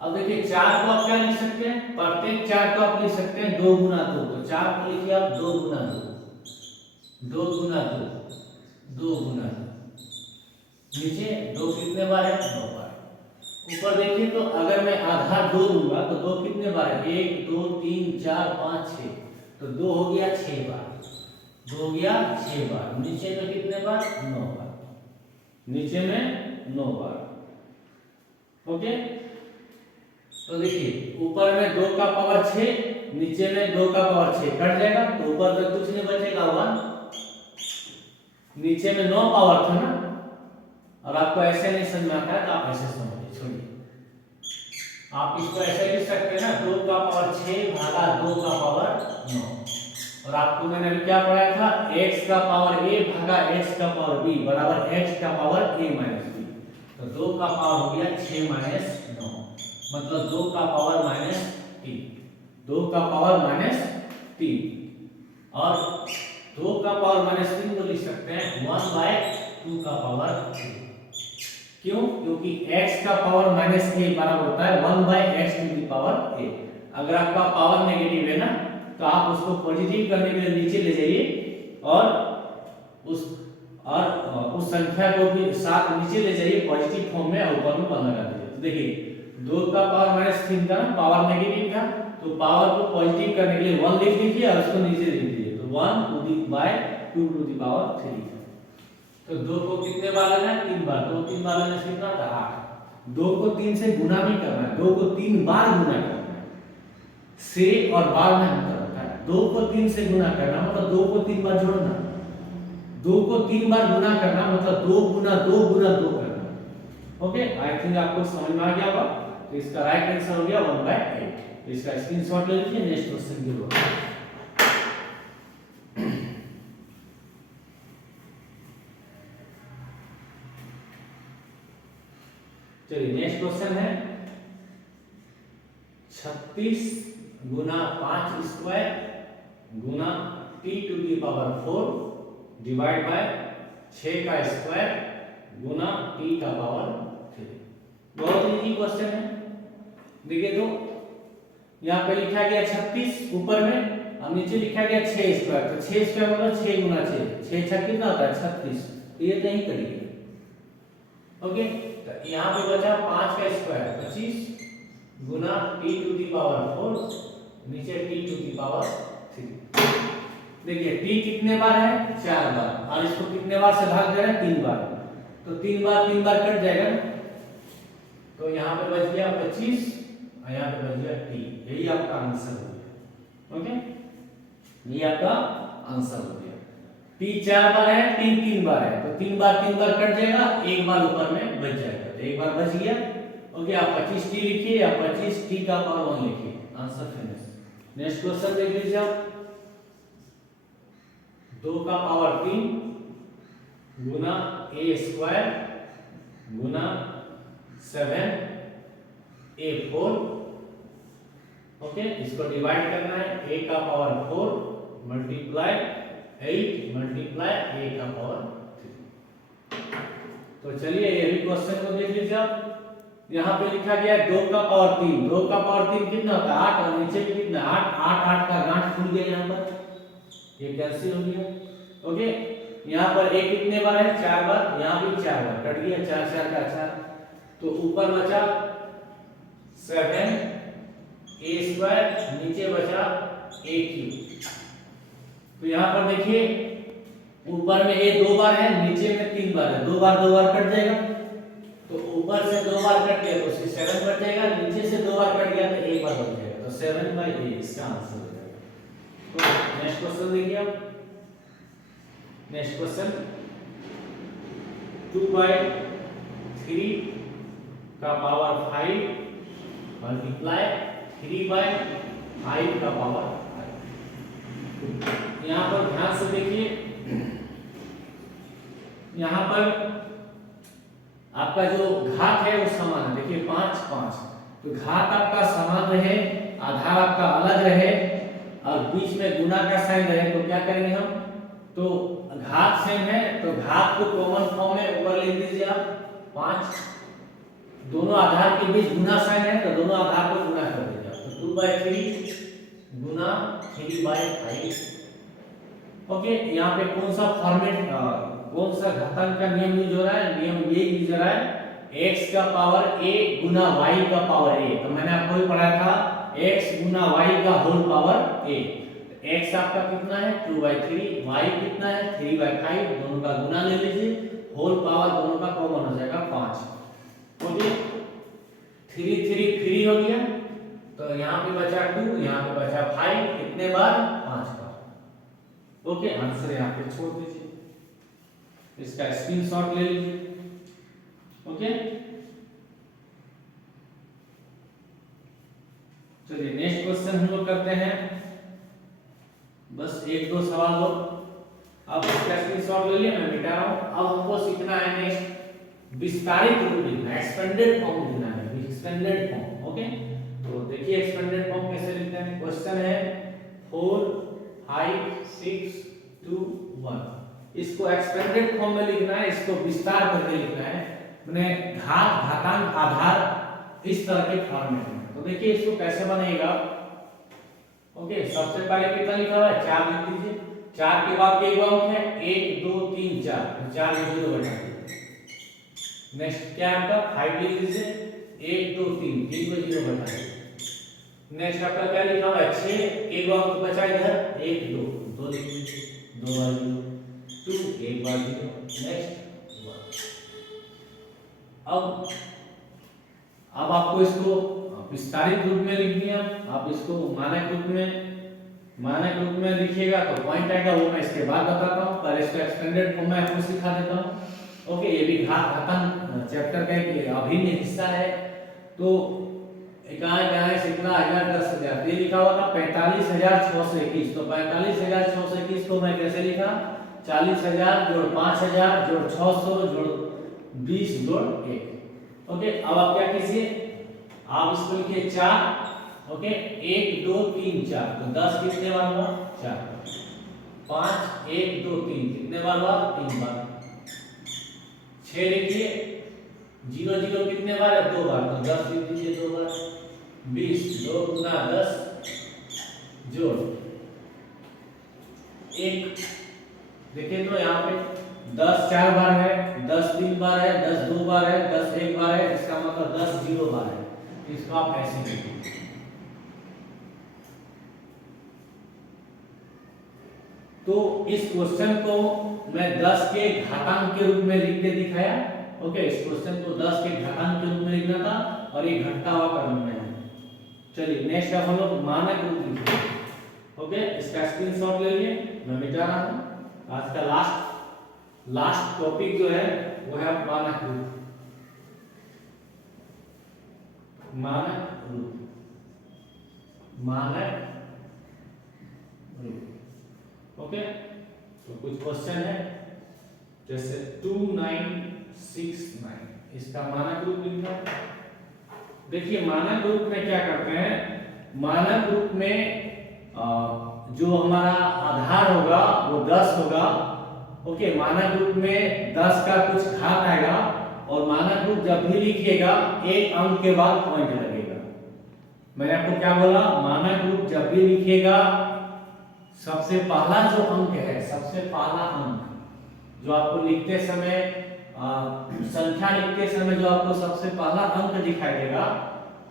अब देखिए 4 को आप क्या लिख सकते हैं, प्रत्येक 4 को आप लिख सकते हैं 2 गुना 2। तो 4 को लिखिए आप 2 गुना 2, 2 गुना 2, 2 गुना 2। नीचे 2 कितने बार है, 9 बार। ऊपर देखिए तो अगर मैं आधा 2 दूंगा तो 2 कितने बार है, 1 2 3 4 5 6, तो 2 हो गया 6 बार। 2 हो गया 6 बार। नीचे में कितने बार, 9 बार। नीचे में 9 बार। ओके, तो देखिए ऊपर में 2 का पावर 6, नीचे में 2 का पावर 6, कट जाएगा तो ऊपर में कुछ नहीं बचेगा 1। नीचे में 9 पावर था ना, और आपको ऐसे नहीं समझ में आता है तो आप ऐसे समझिए, छोड़िए। आप इसको ऐसे लिख सकते हैं ना, 2 का पावर 6 भागा 2 का पावर 9। और आपको मैंने अभी क्या पढ़ाया था, x का पावर a भागा x का पावर b बराबर x का पावर a माइनस b। तो 2 का पावर हो गया 6 माइनस 9, मतलब 2 का पावर माइनस 3। 2 का पावर माइनस 3, और 2 का पावर माइनस 3 को लिख सकते हैं 1/2 का पावर 3। क्यों, क्योंकि x का पावर माइनस a बराबर होता है 1/x to the power a। अगर आपका पावर नेगेटिव है ना, तो आप उसको पॉजिटिव करने के लिए नीचे ले जाइए, और उस संख्या को भी साथ नीचे ले जाइए पॉजिटिव फॉर्म में, ऊपर में 1 लगा दीजिए। तो देखिए 2 का पावर माइनस 3 था ना, पावर नेगेटिव था, तो पावर को पॉजिटिव करने के लिए 1 लिख दीजिए और उसको नीचे लिख दीजिए, तो 1 टू द पावर 3। तो 2 को कितने बार लेना है, 3 बार। 2 3 बार लेने से कितना होता है, 8। 2 को 3 से गुना भी करना है, 2 को 3 बार गुना करना है। से और बार में अंतर होता है। 2 को 3 से गुना करना मतलब 2 को 3 बार जोड़ना, 2 को 3 बार गुना करना मतलब 2 गुना 2 गुना 2 करना। ओके, आई थिंक आपको समझ में आ गया होगा। तो इसका राइट आंसर हो गया 1/8। इसका स्क्रीनशॉट ले लीजिए, नेक्स्ट क्वेश्चन की ओर। चलिए नेक्स्ट क्वेश्चन है 36 गुना 5 स्क्वायर गुना t to the power 4 divide by 6 का स्क्वायर गुना t का पावर 3। बहुत इजी क्वेश्चन है। देखिए तो यहाँ पे लिखा गया 36 ऊपर में, और नीचे लिखा गया 6 स्क्वायर। तो 6 स्क्वायर मतलब 6 गुना 6, 6 6 कितना होता है 36। ये नहीं करिए। ओके, तो यहाँ पे बचा 5 का स्क्वायर 25 गुना t टू दी पावर 4 नीचे t टू दी पावर 3। देखिए t कितने बार है, 4 बार, और इसको कितने बार से भाग दे रहे हैं, 3 बार। तो 3 बार 3 बार कट जाएगा, तो यहाँ पे बच गया 25, और यहाँ पे बच गया टी। यही आपका आंसर हो गया। ओके, ये आपका आंसर हो गया। टी 4 बार है, टी 3 बार है, तो 3 बार कट जाएगा, एक बार ऊपर में बच जाएगा, तो एक बार बच गया। ओके, आप 25 टी लिखिए या 25 टी का पावर 1 लिखिए, आंसर फिनिश। नेक्स्ट क्वेश्चन देख लीजिए आप। 2 का power 3 Guna a square Guna 7 a4। Okay, इसको डिवाइड करना है। a का पावर 4 मल्टीप्लाई 8 मल्टीप्लाई a का पावर 3। तो चलिए ये भी क्वेश्चन को देख लीजिए आप। यहाँ पे लिखा गया है 2 का पावर 3। 2 का पावर 3 कितना होता है? 8, और नीचे भी कितना? 8 8 8 का गांठ खुल गया यहाँ पर, ये कैंसिल हो गया। ओके, यहाँ पर a कितने बार है? 4 बार, यहाँ भी 4 बार, कट गया 4 4 का 4, तो ऊपर बचा 7 a स्क्वायर, नीचे बचा a क्यूब। तो यहाँ पर देखिए ऊपर में a 2 बार है, नीचे में 3 बार है, 2 बार कट जाएगा, तो ऊपर से 2 बार कट गया तो उससे 7 कट जाएगा, नीचे से 2 बार कट गया तो 1 बार बच जाएगा, तो 7/a इसका आंसर हो जाएगा। तो नेक्स्ट क्वेश्चन देखिए आप। नेक्स्ट क्वेश्चन 2/3 का पावर 5 मल्टीप्लाई 3/5 का पावर 5। यहाँ पर ध्यान से देखिए, यहाँ पर आपका जो घात है वो समान है। देखिए 5 5, तो घात आपका समान रहे, आधार आपका अलग रहे और बीच में गुना का साइन रहे, तो क्या करेंगे हम? तो घात सेम है तो घात को कॉमन फॉर्म में ऊपर ले लीजिए आप 5, दोनों आधार के बीच गुना साइन है तो दोनों आधार को गुना कर दीजिए आप, तो 2/3 गुना 3/5। ओके, यहाँ पे कौन सा फॉर्मेट, कौन सा घातांक का नियम यूज हो रहा है? नियम ये यूज हो रहा है x का पावर a गुना y का पावर a। तो मैंने आपको ही पढ़ाया था x गुना y का होल पावर a। x आपका कितना है? 2/3, y कितना है? 3/5, दोनों का गुना ले लीजिए, होल पावर दोनों का कॉमन हो जाएगा 5। ओके, 3 3 फ्री हो गया, तो यहाँ पे बचा 2, यहाँ पे बचा 5, कितने बार? 5 बार। ओके, आंसर यहाँ पे छोड़ दीजिए, इसका स्क्रीनशॉट ले लीजिए। ओके, चलिए नेक्स्ट क्वेश्चन हम लोग करते हैं, बस 1 2 सवाल हो। अब इसका स्क्रीनशॉट ले लिया, मैं मिटा रहा हूं। अब हमको सीखना है नेक्स्ट विस्तारित रूप लिखना है, एक्सपेंडेड फॉर्म लिखना है, एक्सपेंडेड फॉर्म। ओके, तो देखिए एक्सपेंडेड फॉर्म कैसे लिखते हैं। क्वेश्चन है 4 5 6 2 1, इसको एक्सपेंडेड फॉर्म में लिखना है, इसको विस्तार करके लिखना है, मैंने घात घातांक आधार इस तरह के फॉर्मेट में। तो देखिए इसको कैसे बनेगा। ओके, सबसे पहले कितना लिखा हुआ है? 4 लिख दीजिए, 4 के बाद क्या अंक है? 1 2 3 4, 4 में 0 बचा दीजिए। नेक्स्ट क्या आपका 5 लिख दीजिए, 1 2 3, 3 में 0 बचा दीजिए। नेक्स्ट आपका क्या लिखा हुआ है? 6, एक अंक बचा इधर, 1 2, 2 लिख दीजिए, 2 बार 0, 2 1 बार 0, नेक्स्ट 1। अब आपको इसको विस्तारित रूप में लिख दिया, आप इसको मानक रूप में लिखिएगा तो पॉइंट आएगा, वो मैं इसके बाद बताता हूँ, पर इसका एक्सटेंडेड फॉर्म में आपको सिखा देता हूँ। ओके, ये भी घातांक चैप्टर का एक अभिन्न हिस्सा है। तो इकाई से इतना 1000 10,000, ये लिखा हुआ था 45,621, तो 45,621 को मैं कैसे लिखा? 40,000 जोड़ 5,000 जोड़ 600 जोड़ 20 जोड़ 1। ओके, अब आप क्या कीजिए, आप इसको लिखिए 4। ओके, 1 2 3 4, तो 10 कितने बार हुआ? 4। 5 1 2 3 कितने बार हुआ? 3 बार। 6 लिखिए, 0 0 कितने बार है? 2 बार, तो 10 लिख दीजिए 2 बार। 20 2 गुना 10 जोड़ 1। देखिए तो यहाँ पे 10 4 बार है, 10 3 बार है, 10 2 बार है, 10 1 बार है, इसका मतलब 10 0 बार है। इसको आप ऐसे लिखिए। तो इस क्वेश्चन को मैं 10 के घातांक के रूप में लिख के दिखाया। ओके, इस क्वेश्चन को 10 के घातांक के रूप में लिखना था और ये घटता हुआ क्रम में है। चलिए नेक्स्ट अब हम लोग मानक रूप लिखेंगे। ओके, इसका स्क्रीनशॉट ले लिए, मैं मिटा रहा हूं। आज का लास्ट टॉपिक जो है वो है मानक रूप। मानक रूप ओके, तो कुछ क्वेश्चन है जैसे 2969, इसका मानक रूप लिखना है। देखिए मानक रूप में क्या करते हैं, मानक रूप में जो हमारा आधार होगा वो 10 होगा। ओके, मानक रूप में 10 का कुछ घात आएगा और मानक रूप जब भी लिखिएगा एक अंक के बाद पॉइंट लगेगा। मैंने आपको क्या बोला, मानक रूप जब भी लिखिएगा सबसे पहला जो अंक है, सबसे पहला अंक जो आपको लिखते समय संख्या लिखते समय जो आपको सबसे पहला अंक दिखाई देगा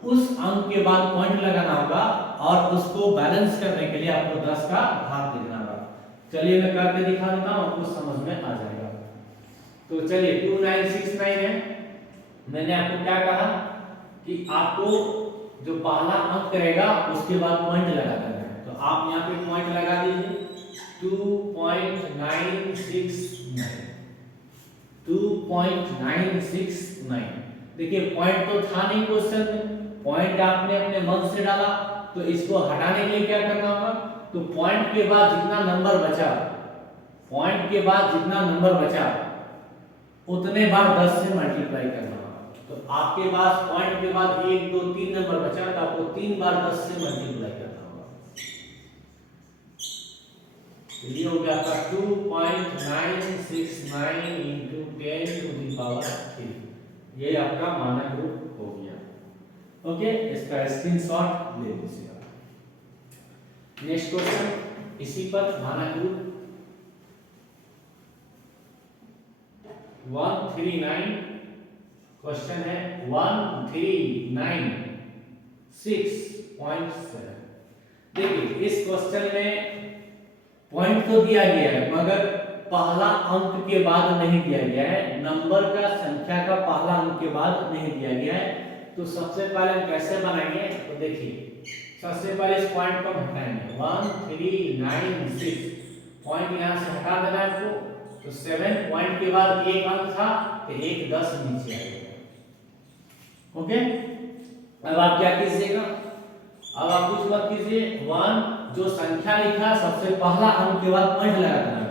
उस अंक के बाद पॉइंट लगाना होगा और उसको बैलेंस करने के लिए आपको 10 का घात लिखना होगा। चलिए मैं करके दिखा देता हूं, आपको समझ में आ जाएगा। तो चलिए 2969 है। मैंने आपको क्या कहा कि आपको जो पहला अंक रहेगा उसके बाद पॉइंट लगा देना है। तो आप यहां पे पॉइंट लगा दीजिए 2.969। देखिए पॉइंट तो था नहीं क्वेश्चन में, पॉइंट आपने अपने मन से डाला, तो इसको हटाने के लिए क्या करना होगा, तो पॉइंट के बाद जितना नंबर बचा, पॉइंट के बाद जितना नंबर बचा उतने बार 10 से मल्टीप्लाई करना होगा। तो आपके पास पॉइंट के बाद 1 2 3 नंबर बचा तो आपको 3 बार 10 से मल्टीप्लाई करना होगा। ये हो गया आपका 2.969 into 10 to the power 3। ये आपका मानक रूप हो गया। ओके, इसका स्क्रीनशॉट ले लीजिए। नेक्स्ट क्वेश्चन इसी पर मानक रूप 139। क्वेश्चन है 1396.7। देखिए इस क्वेश्चन में पॉइंट तो दिया गया है मगर पहला अंक के बाद नहीं दिया गया है, नंबर का संख्या का पहला अंक के बाद नहीं दिया गया है। तो सबसे पहले हम कैसे बनाएंगे, तो देखिए सबसे पहले इस पॉइंट को हटाएंगे 1396, पॉइंट यहां से हटा देना है आपको। तो 7 पॉइंट के बाद एक अंक था तो एक 10 नीचे आएगा। ओके, अब आप क्या कीजिएगा, अब आप कुछ मत कीजिए, 1 जो संख्या लिखा सबसे पहला अंक के बाद पॉइंट लगा देना है।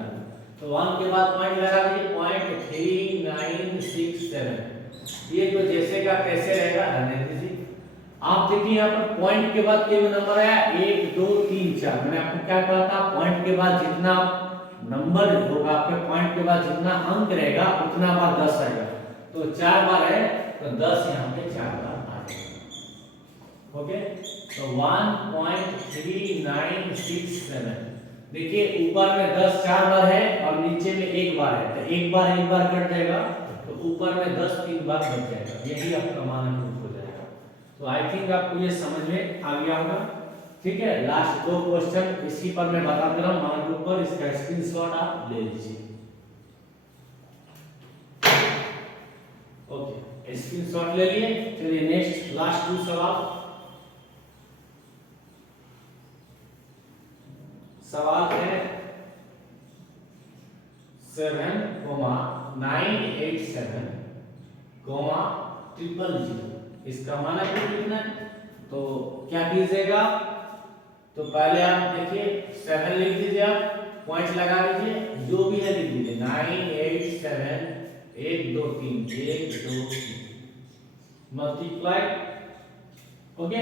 तो 1 के बाद पॉइंट लगा दीजिए 0.3967। ये तो जैसे का कैसे रहेगा रहने दीजिए। आप देखिए यहाँ पर पॉइंट के बाद केवल नंबर आया 1 2 3 4। मैंने आपको क्या कहा था, पॉइंट के बाद जितना नंबर होगा आपके पॉइंट के बाद जितना अंक रहेगा उतना बार 10 आएगा। तो 4 बार है तो 10 यहाँ पे 4 बार आ जाएगा। ओके, तो 1.3967। देखिए ऊपर में 10 4 बार है और नीचे में 1 बार है, तो एक बार कट जाएगा, तो ऊपर में 10 3 बार बच जाएगा। यही आपका मानक रूप हो जाएगा। तो आई थिंक आपको ये समझ में आ गया होगा। ठीक है, लास्ट 2 क्वेश्चन इसी पर मैं बता दे रहा हूं मानक रूप पर, इसका स्क्रीनशॉट आप ले लीजिए। ओके, स्क्रीनशॉट ले लिए। चलिए नेक्स्ट लास्ट 2 सवाल है 7,987,000। इसका मानक रूप लिखना है। तो क्या कीजिएगा, तो पहले आप देखिए 7 लिख दीजिए, आप पॉइंट लगा दीजिए, जो भी है लिख दीजिए 987 1 2 3 1 2 3 मल्टीप्लाई। ओके,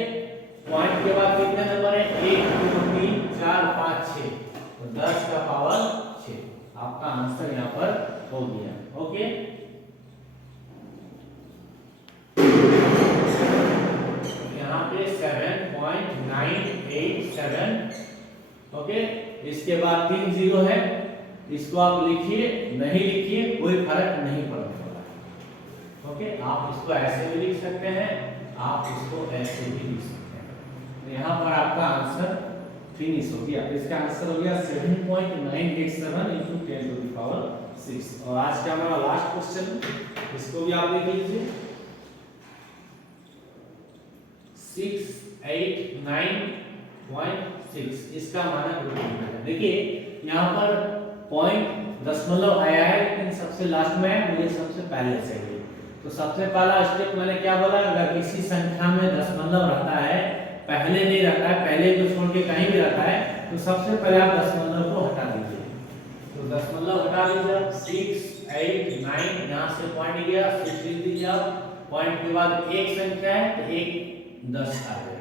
पॉइंट के बाद कितने नंबर है 1 2 3 4 5 6, तो 10 का पावर 6 आपका आंसर यहाँ पर हो गया। ओके, यहाँ पे 7.987। ओके, इसके बाद 3 0 है, इसको आप लिखिए नहीं लिखिए कोई फर्क नहीं पड़ने वाला है। ओके, आप इसको ऐसे भी लिख सकते हैं, आप इसको ऐसे भी लिख सकते हैं। तो यहाँ पर आपका आंसर फिनिश हो गया। इसका आंसर हो गया 7.987 into 10 to the power 6। और आज का हमारा लास्ट क्वेश्चन, इसको भी आप देख लीजिए 689.6 इसका मानक रूप है। देखिए यहाँ पर पॉइंट दशमलव आया है, लेकिन सबसे लास्ट में मुझे सबसे पहले चाहिए। तो सबसे पहला स्टेप मैंने क्या बोला, अगर किसी संख्या में दशमलव रहता है, पहले नहीं रहता है, पहले को छोड़ के कहीं भी रहता है, तो सबसे पहले आप दशमलव को हटा दीजिए। तो दशमलव हटा दीजिए, 689 यहाँ से पॉइंट गया, 6 लिख दीजिए आप। पॉइंट के बाद एक संख्या है तो एक 10 आ जाएगा।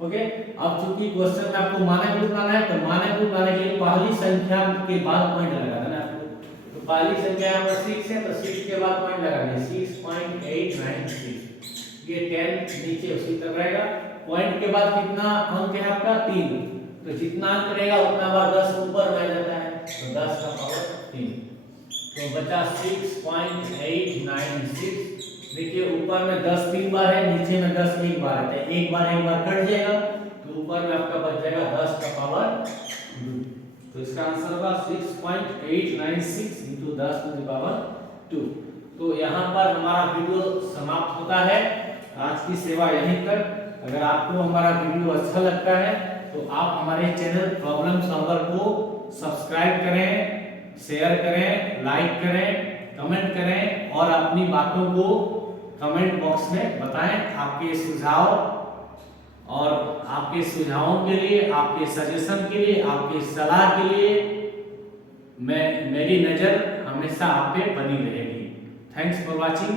ओके, अब चूंकि क्वेश्चन में आपको मानक रूप लाना है, तो मानक रूप लाने के लिए पहली संख्या के बाद पॉइंट लगाना है आपको। तो पहली संख्या यहाँ पर 6 है, तो 6 के बाद पॉइंट लगा दीजिए, 6.896। ये 10 नीचे उसी तरह रहेगा। पॉइंट के बाद कितना अंक है आपका, 3। तो जितना अंक रहेगा उतना बार 10 ऊपर रह जाता है, तो 10 का पावर 3। तो बचा 6.896। देखिए ऊपर में 10 3 बार है, नीचे में 10 एक बार है, तो एक बार कट जाएगा, तो ऊपर में आपका बच जाएगा 10 का पावर 2। तो इसका आंसर होगा 6.896 into 10 to the power 2। तो यहाँ पर हमारा वीडियो समाप्त होता है। आज की सेवा यहीं तक। अगर आपको हमारा वीडियो अच्छा लगता है तो आप हमारे चैनल प्रॉब्लम सॉल्वर को सब्सक्राइब करें, शेयर करें, लाइक करें, कमेंट करें और अपनी बातों को कमेंट बॉक्स में बताएं। आपके सुझाव और आपके सुझावों के लिए, आपके सजेशन के लिए, आपके सलाह के लिए मेरी नज़र हमेशा आप पे बनी रहेगी। Thanks for watching.